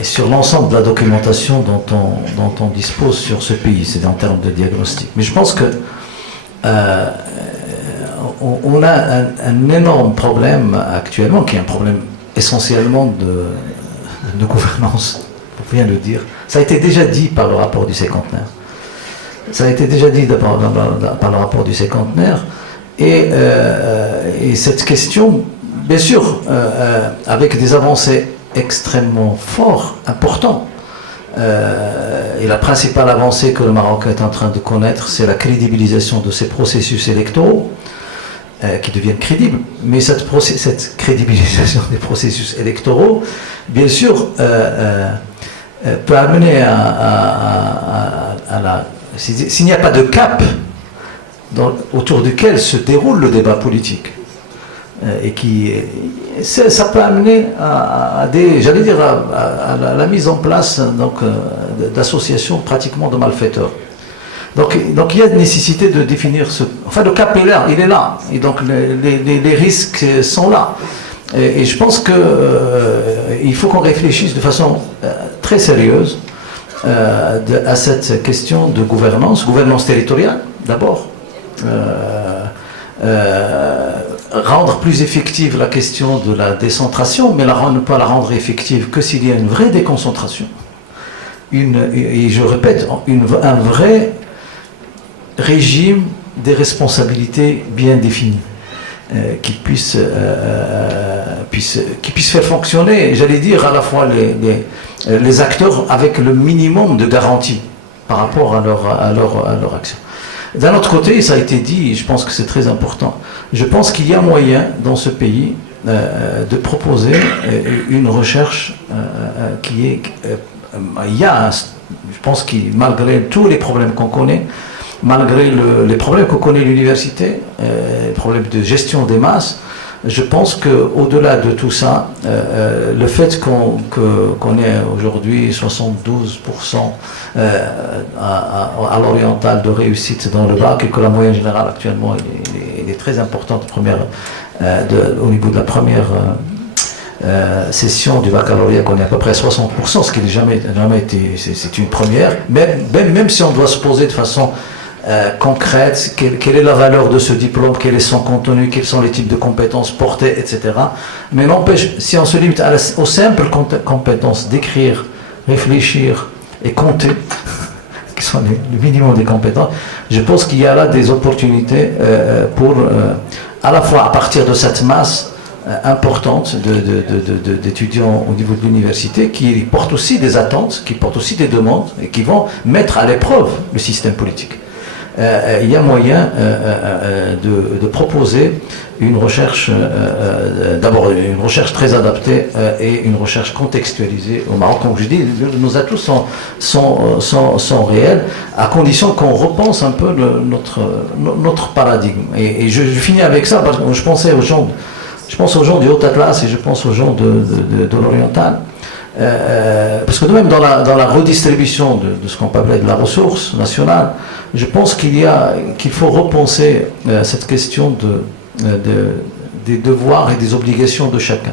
Et sur l'ensemble de la documentation dont on dispose sur ce pays, c'est en termes de diagnostic. Mais je pense que on a un énorme problème actuellement, qui est un problème essentiellement de gouvernance, pour bien le dire. Ça a été déjà dit par le rapport du cinquantenaire. Ça a été déjà dit par le rapport du cinquantenaire. Et cette question, bien sûr, avec des avancées extrêmement fort, important. Et la principale avancée que le Maroc est en train de connaître, c'est la crédibilisation de ces processus électoraux, qui deviennent crédibles. Mais cette crédibilisation des processus électoraux, bien sûr, peut amener à la... S'il n'y a pas de cap autour duquel se déroule le débat politique, et ça peut amener à la mise en place d'associations pratiquement de malfaiteurs. Donc il y a une nécessité de définir le cap est là, il est là, et donc les risques sont là. Et je pense qu'il faut qu'on réfléchisse de façon très sérieuse à cette question de gouvernance territoriale d'abord. Rendre plus effective la question de la décentration, mais ne pas la rendre effective que s'il y a une vraie déconcentration. Et je répète, un vrai régime des responsabilités bien définies, qui puisse faire fonctionner, j'allais dire, à la fois les acteurs avec le minimum de garantie par rapport à leur action. D'un autre côté, ça a été dit, et je pense que c'est très important, je pense qu'il y a moyen dans ce pays de proposer une recherche qui est... je pense que malgré tous les problèmes qu'on connaît, malgré les problèmes que connaît l'université, les problèmes de gestion des masses, je pense qu'au-delà de tout ça, le fait qu'on ait aujourd'hui 72% à l'oriental de réussite dans le bac, et que la moyenne générale actuellement elle est très importante au niveau de la première session du baccalauréat, qu'on est à peu près à 60%, ce qui n'a jamais été, c'est une première, même si on doit se poser de façon concrète, quelle est la valeur de ce diplôme, quel est son contenu, quels sont les types de compétences portées, etc. Mais n'empêche, si on se limite aux simples compétences d'écrire, réfléchir et compter, qui sont le minimum des compétences, je pense qu'il y a là des opportunités pour, à la fois à partir de cette masse importante d'étudiants au niveau de l'université, qui portent aussi des attentes, qui portent aussi des demandes, et qui vont mettre à l'épreuve le système politique. il y a moyen de proposer une recherche, d'abord une recherche très adaptée et une recherche contextualisée au Maroc. Comme je dis, nos atouts sont réels, à condition qu'on repense un peu notre paradigme. Et je finis avec ça, parce que je pense aux gens du Haut Atlas et je pense aux gens de l'Oriental. Parce que de même dans la redistribution de ce qu'on peut appeler de la ressource nationale, je pense qu'il faut repenser cette question des devoirs et des obligations de chacun.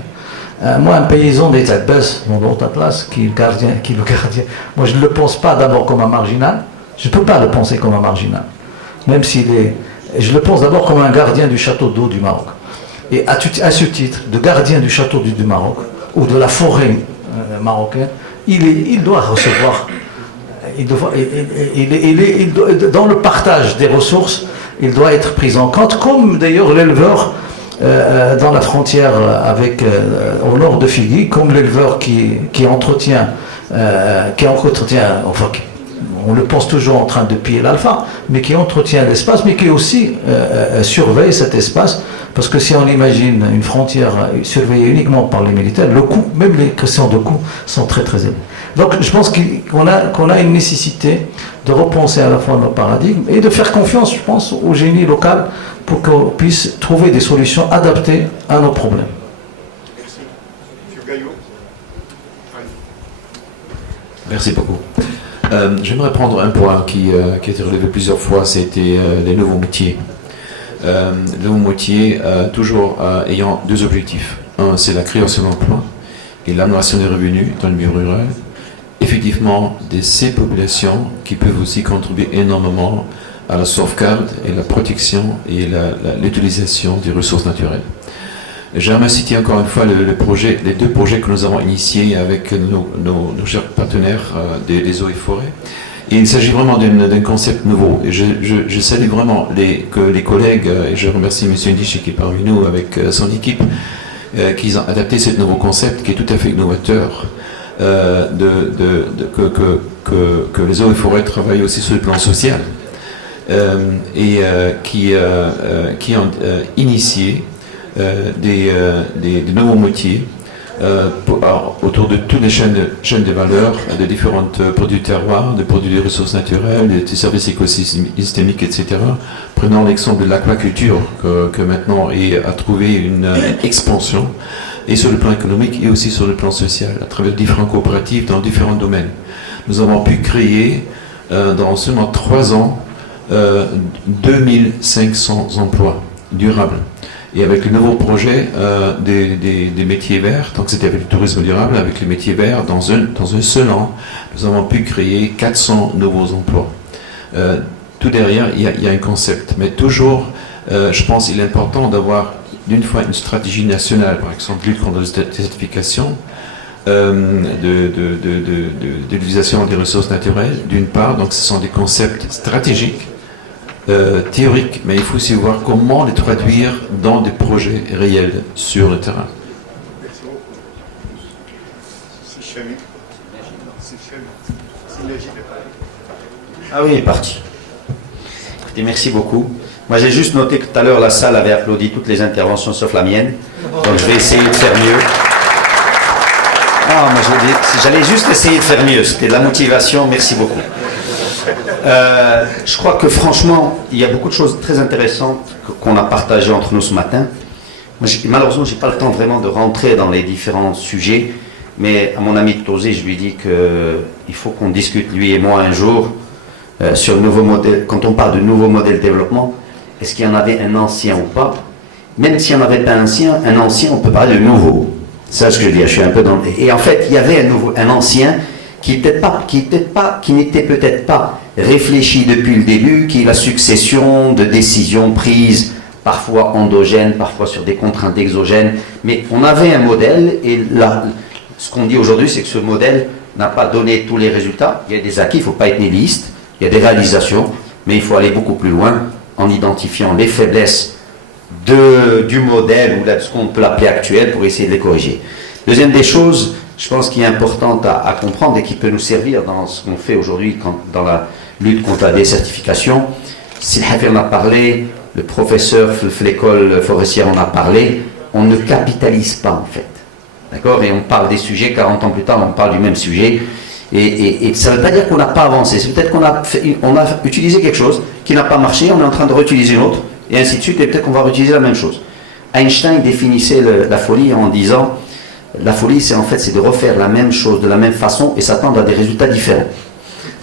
Moi, un paysan des Talbès, dans le Haut Atlas, qui est le gardien, moi je ne le pense pas d'abord comme un marginal, je ne peux pas le penser comme un marginal, même s'il est... Je le pense d'abord comme un gardien du château d'eau du Maroc. Et à ce titre, de gardien du château du Maroc, ou de la forêt marocaine, il doit recevoir, dans le partage des ressources, il doit être pris en compte, comme d'ailleurs l'éleveur dans la frontière au nord de Figui, comme l'éleveur qui entretient, enfin, on le pense toujours en train de piller l'alpha, mais qui entretient l'espace, mais qui aussi surveille cet espace, parce que si on imagine une frontière surveillée uniquement par les militaires, le coût, même les questions de coût, sont très très élevées. Donc je pense qu'on a une nécessité de repenser à la fois nos paradigmes et de faire confiance, je pense, au génie local pour qu'on puisse trouver des solutions adaptées à nos problèmes. Merci. Monsieur Gaillot. Merci beaucoup. J'aimerais prendre un point qui a été relevé plusieurs fois, c'était les nouveaux métiers. Les nouveaux métiers toujours ayant deux objectifs. Un, c'est la création d'emplois et l'amélioration des revenus dans le milieu rural. Effectivement, ces populations qui peuvent aussi contribuer énormément à la sauvegarde et la protection et l'utilisation des ressources naturelles. J'aimerais citer encore une fois les deux projets que nous avons initiés avec nos chers partenaires des eaux et forêts. Et il s'agit vraiment d'un concept nouveau. Et je salue vraiment que les collègues, et je remercie M. Ndichi qui est parmi nous avec son équipe, qu'ils ont adapté ce nouveau concept qui est tout à fait innovateur, que les eaux et forêts travaillent aussi sur le plan social, et qui ont initié des nouveaux métiers autour de toutes les chaînes de valeur, de différents produits de terroir, de produits de ressources naturelles, des services écosystémiques, etc. Prenons l'exemple de l'aquaculture, que maintenant a trouvé une expansion, et sur le plan économique et aussi sur le plan social, à travers différentes coopératives dans différents domaines. Nous avons pu créer, dans seulement 3 ans, 2500 emplois durables. Et avec le nouveau projet des métiers verts, donc c'était avec le tourisme durable, avec les métiers verts, dans un seul an, nous avons pu créer 400 nouveaux emplois. Tout derrière, il y a un concept. Mais toujours, je pense qu'il est important d'avoir, d'une fois, une stratégie nationale, par exemple, lutte contre la désertification, de l'utilisation des ressources naturelles, d'une part. Donc ce sont des concepts stratégiques, théoriques, mais il faut aussi voir comment les traduire dans des projets réels sur le terrain. Ah oui, il est parti. Écoutez, merci beaucoup. Moi, j'ai juste noté que tout à l'heure, la salle avait applaudi toutes les interventions sauf la mienne. Donc, je vais essayer de faire mieux. Non, mais j'allais juste essayer de faire mieux. C'était de la motivation. Merci beaucoup. Je crois que franchement, il y a beaucoup de choses très intéressantes qu'on a partagées entre nous ce matin. Moi, malheureusement, je n'ai pas le temps vraiment de rentrer dans les différents sujets. Mais à mon ami Tosé, je lui dis qu'il faut qu'on discute, lui et moi, un jour, sur le nouveau modèle. Quand on parle de nouveau modèle de développement, est-ce qu'il y en avait un ancien ou pas? Même s'il n'y en avait pas un ancien, on peut parler de nouveau. C'est ce que je dis, je suis un peu dans... Et en fait, il y avait un ancien qui n'était peut-être pas réfléchi depuis le début, qui est la succession de décisions prises, parfois endogènes, parfois sur des contraintes exogènes. Mais on avait un modèle, et là, ce qu'on dit aujourd'hui, c'est que ce modèle n'a pas donné tous les résultats. Il y a des acquis, il ne faut pas être nihiliste, il y a des réalisations, mais il faut aller beaucoup plus loin en identifiant les faiblesses du modèle ou de ce qu'on peut l'appeler actuel pour essayer de les corriger. Deuxième des choses, je pense qu'il est importante à comprendre et qui peut nous servir dans ce qu'on fait aujourd'hui dans la lutte contre la désertification, Silhafir en a parlé, le professeur de l'école forestière en a parlé, on ne capitalise pas en fait. D'accord? Et on parle des sujets, 40 ans plus tard, on parle du même sujet. Et ça ne veut pas dire qu'on n'a pas avancé, c'est peut-être qu'on a utilisé quelque chose qui n'a pas marché, on est en train de réutiliser une autre, et ainsi de suite, et peut-être qu'on va réutiliser la même chose. Einstein définissait la folie en disant, la folie c'est de refaire la même chose de la même façon et s'attendre à des résultats différents.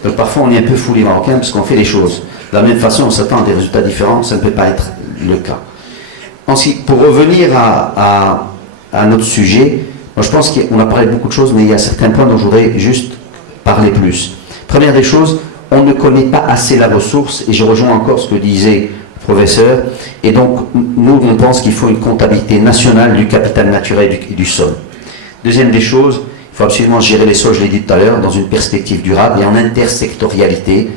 Donc parfois on est un peu fou les Marocains parce qu'on fait les choses de la même façon, on s'attend à des résultats différents, ça ne peut pas être le cas. Ensuite, pour revenir à notre sujet, moi je pense qu'on a parlé de beaucoup de choses, mais il y a certains points dont je voudrais juste parler plus. Première des choses, on ne connaît pas assez la ressource, et je rejoins encore ce que disait le professeur, et donc nous on pense qu'il faut une comptabilité nationale du capital naturel et du sol. Deuxième des choses, il faut absolument gérer les sols, je l'ai dit tout à l'heure, dans une perspective durable et en intersectorialité,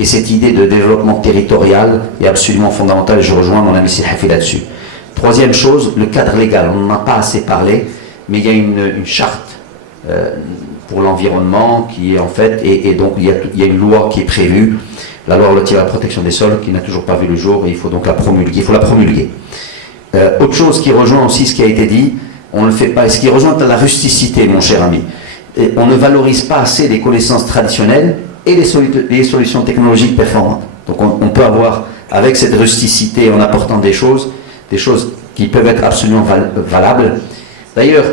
et cette idée de développement territorial est absolument fondamentale, je rejoins mon ami Silhafi là-dessus. Troisième chose, le cadre légal, on n'en a pas assez parlé, mais il y a une charte pour l'environnement qui est en fait, et donc il y a une loi qui est prévue, la loi relative à la protection des sols, qui n'a toujours pas vu le jour, et il faut donc la promulguer. Autre chose qui rejoint aussi ce qui a été dit, on ne le fait pas, et ce qui rejoint la rusticité, mon cher ami. Et on ne valorise pas assez les connaissances traditionnelles et les solutions technologiques performantes. Donc on peut avoir, avec cette rusticité, en apportant des choses qui peuvent être absolument valables. D'ailleurs,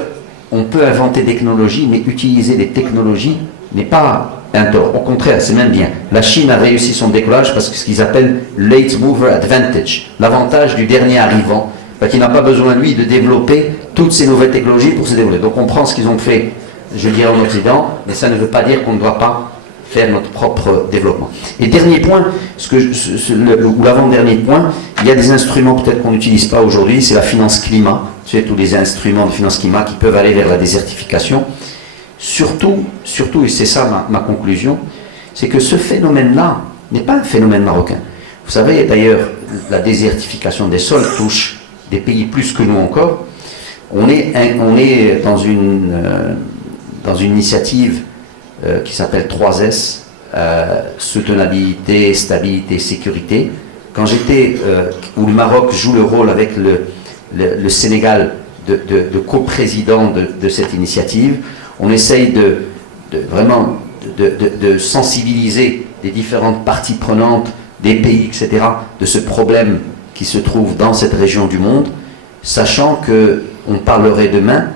on peut inventer des technologies, mais utiliser des technologies n'est pas un tort. Au contraire, c'est même bien. La Chine a réussi son décollage parce que ce qu'ils appellent late mover advantage, l'avantage du dernier arrivant, qui n'a pas besoin, lui, de développer toutes ces nouvelles technologies pour se développer. Donc on prend ce qu'ils ont fait, je dirais, en Occident, mais ça ne veut pas dire qu'on ne doit pas faire notre propre développement. Et dernier point, ou l'avant-dernier point, il y a des instruments peut-être qu'on n'utilise pas aujourd'hui, c'est la finance climat, tu sais, tous les instruments de finance climat qui peuvent aller vers la désertification. Surtout, et c'est ça ma conclusion, c'est que ce phénomène-là n'est pas un phénomène marocain. Vous savez, d'ailleurs, la désertification des sols touche des pays plus que nous encore. On est dans une initiative qui s'appelle 3S, soutenabilité, stabilité, sécurité. Quand j'étais, où le Maroc joue le rôle avec le Sénégal de coprésident de cette initiative, on essaye vraiment de sensibiliser les différentes parties prenantes, des pays, etc., de ce problème qui se trouve dans cette région du monde, sachant qu'on parlerait demain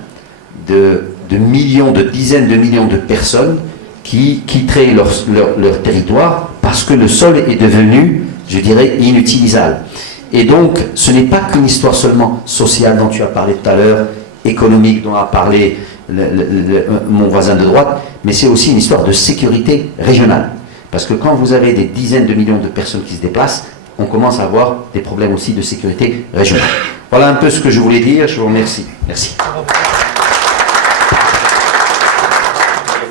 de millions, de dizaines de millions de personnes qui quitteraient leur territoire parce que le sol est devenu, je dirais, inutilisable. Et donc, ce n'est pas qu'une histoire seulement sociale dont tu as parlé tout à l'heure, économique dont a parlé mon voisin de droite, mais c'est aussi une histoire de sécurité régionale. Parce que quand vous avez des dizaines de millions de personnes qui se déplacent, on commence à avoir des problèmes aussi de sécurité régionale. Voilà un peu ce que je voulais dire, je vous remercie. Merci.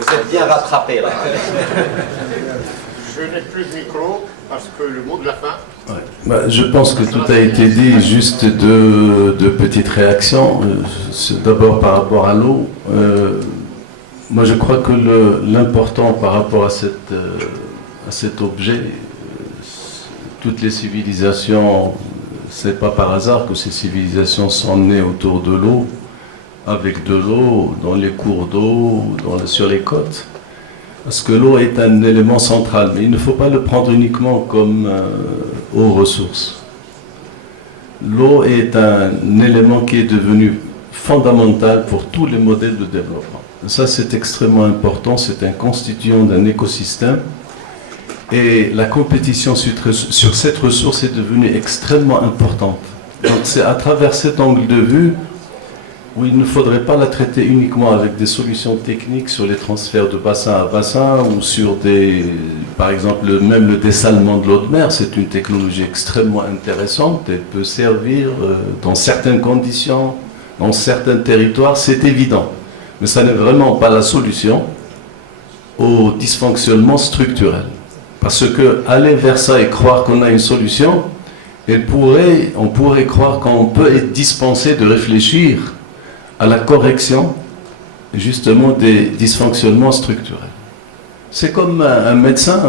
Vous êtes bien rattrapé là. Je n'ai plus de micro parce que le mot de la fin. Ouais. Je pense que tout a été dit, juste deux petites réactions. D'abord par rapport à l'eau. Moi je crois que l'important par rapport à cet objet, toutes les civilisations, c'est pas par hasard que ces civilisations sont nées autour de l'eau, avec de l'eau, dans les cours d'eau, sur les côtes. Parce que l'eau est un élément central, mais il ne faut pas le prendre uniquement comme eau ressource. L'eau est un élément qui est devenu fondamental pour tous les modèles de développement. Ça, c'est extrêmement important, c'est un constituant d'un écosystème. Et la compétition sur cette ressource est devenue extrêmement importante. Donc c'est à travers cet angle de vue où il ne faudrait pas la traiter uniquement avec des solutions techniques sur les transferts de bassin à bassin ou sur par exemple, même le dessalement de l'eau de mer. C'est une technologie extrêmement intéressante. Elle peut servir dans certaines conditions, dans certains territoires, c'est évident. Mais ça n'est vraiment pas la solution au dysfonctionnement structurel. Parce que aller vers ça et croire qu'on a une solution, on pourrait croire qu'on peut être dispensé de réfléchir à la correction justement des dysfonctionnements structurels. C'est comme un médecin,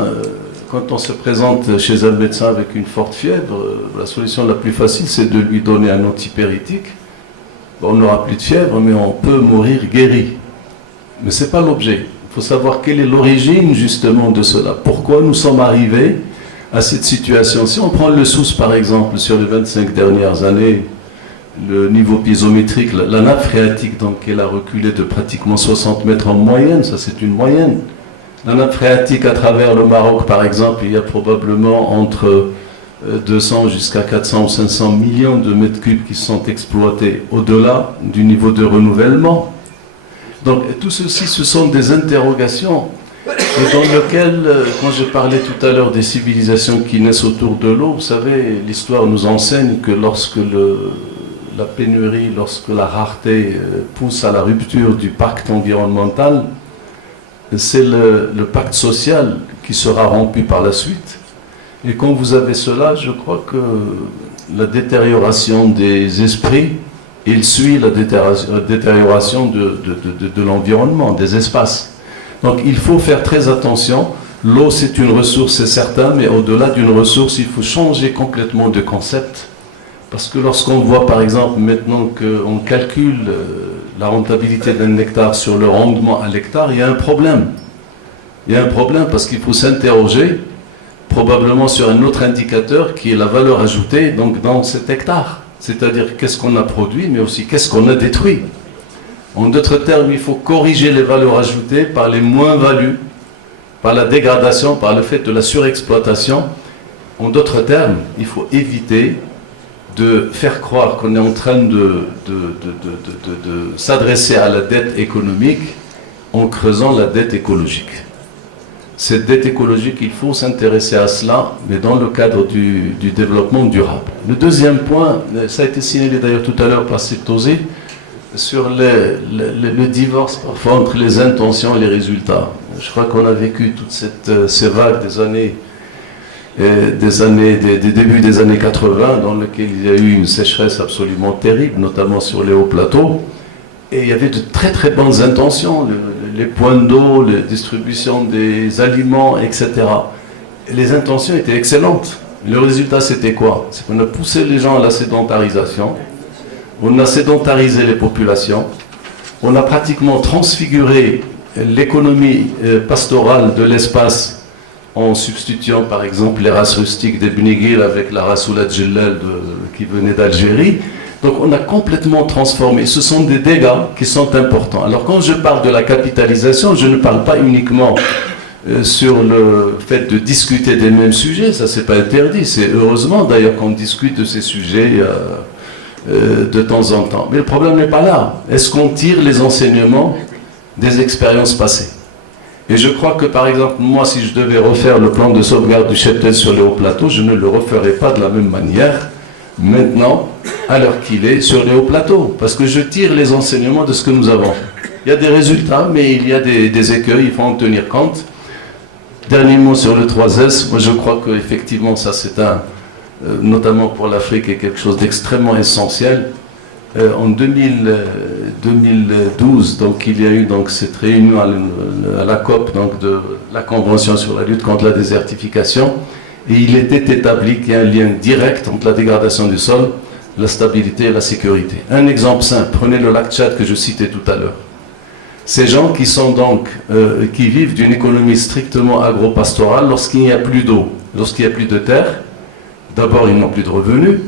quand on se présente chez un médecin avec une forte fièvre, la solution la plus facile, c'est de lui donner un antipyrétique. On n'aura plus de fièvre, mais on peut mourir guéri. Mais ce n'est pas l'objet. Il faut savoir quelle est l'origine justement de cela. Pourquoi nous sommes arrivés à cette situation. Si on prend le Sousse par exemple, sur les 25 dernières années, le niveau piézométrique, la nappe phréatique, donc, elle a reculé de pratiquement 60 mètres en moyenne, ça c'est une moyenne. La nappe phréatique à travers le Maroc, par exemple, il y a probablement entre 200 jusqu'à 400 ou 500 millions de mètres cubes qui sont exploités au-delà du niveau de renouvellement. Donc tout ceci, ce sont des interrogations dans lesquelles, quand je parlais tout à l'heure des civilisations qui naissent autour de l'eau, vous savez, l'histoire nous enseigne que lorsque la pénurie, lorsque la rareté pousse à la rupture du pacte environnemental, c'est le pacte social qui sera rompu par la suite. Et quand vous avez cela, je crois que la détérioration des esprits, il suit la détérioration de l'environnement, des espaces. Donc il faut faire très attention. L'eau, c'est une ressource, c'est certain, mais au-delà d'une ressource, il faut changer complètement de concept. Parce que lorsqu'on voit, par exemple, maintenant qu'on calcule la rentabilité d'un hectare sur le rendement à l'hectare, il y a un problème. Il y a un problème parce qu'il faut s'interroger probablement sur un autre indicateur qui est la valeur ajoutée donc, dans cet hectare. C'est-à-dire qu'est-ce qu'on a produit, mais aussi qu'est-ce qu'on a détruit. En d'autres termes, il faut corriger les valeurs ajoutées par les moins-values, par la dégradation, par le fait de la surexploitation. En d'autres termes, il faut éviter de faire croire qu'on est en train de s'adresser à la dette économique en creusant la dette écologique. Cette dette écologique, il faut s'intéresser à cela, mais dans le cadre du développement durable. Le deuxième point, ça a été signalé d'ailleurs tout à l'heure par Septosé, sur le divorce parfois entre les intentions et les résultats. Je crois qu'on a vécu toutes ces vagues des débuts des années 80, dans lesquelles il y a eu une sécheresse absolument terrible, notamment sur les hauts plateaux. Et il y avait de très très bonnes intentions, les points d'eau, la distribution des aliments, etc. Et les intentions étaient excellentes. Le résultat, c'était quoi? C'est qu'on a poussé les gens à la sédentarisation, on a sédentarisé les populations, on a pratiquement transfiguré l'économie pastorale de l'espace en substituant par exemple les races rustiques des Bnigil avec la race Oulad Jellal qui venait d'Algérie. Donc on a complètement transformé. Ce sont des dégâts qui sont importants. Alors quand je parle de la capitalisation, je ne parle pas uniquement sur le fait de discuter des mêmes sujets, ça c'est pas interdit. C'est heureusement d'ailleurs qu'on discute de ces sujets de temps en temps. Mais le problème n'est pas là. Est-ce qu'on tire les enseignements des expériences passées? Et je crois que, par exemple, moi, si je devais refaire le plan de sauvegarde du cheptel sur les hauts plateaux, je ne le referais pas de la même manière, maintenant, à l'heure qu'il est, sur les hauts plateaux. Parce que je tire les enseignements de ce que nous avons. Il y a des résultats, mais il y a des écueils, il faut en tenir compte. Dernier mot sur le 3S, moi je crois qu'effectivement, ça c'est notamment pour l'Afrique, est quelque chose d'extrêmement essentiel. En 2012, donc, il y a eu donc, cette réunion à la COP donc, de la Convention sur la lutte contre la désertification, et il était établi qu'il y a un lien direct entre la dégradation du sol, la stabilité et la sécurité. Un exemple simple, prenez le lac Tchad que je citais tout à l'heure. Ces gens qui sont donc, qui vivent d'une économie strictement agro-pastorale, lorsqu'il n'y a plus d'eau, lorsqu'il n'y a plus de terre, d'abord ils n'ont plus de revenus,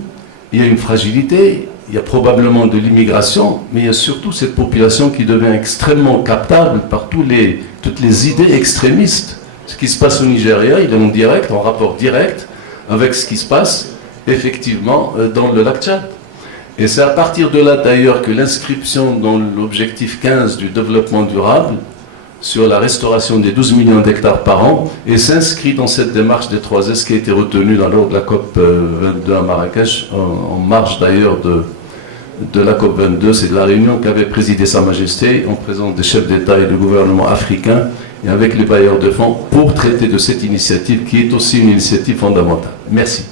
il y a une fragilité, il y a probablement de l'immigration, mais il y a surtout cette population qui devient extrêmement captable par toutes les idées extrémistes. Ce qui se passe au Nigeria, il est en direct, en rapport direct avec ce qui se passe effectivement dans le lac Tchad. Et c'est à partir de là d'ailleurs que l'inscription dans l'objectif 15 du développement durable sur la restauration des 12 millions d'hectares par an et s'inscrit dans cette démarche des 3S qui a été retenue lors de la COP 22 à Marrakech, en marge d'ailleurs de la COP 22. C'est la réunion qu'avait présidé Sa Majesté en présence des chefs d'État et de gouvernement africains et avec les bailleurs de fonds pour traiter de cette initiative qui est aussi une initiative fondamentale. Merci.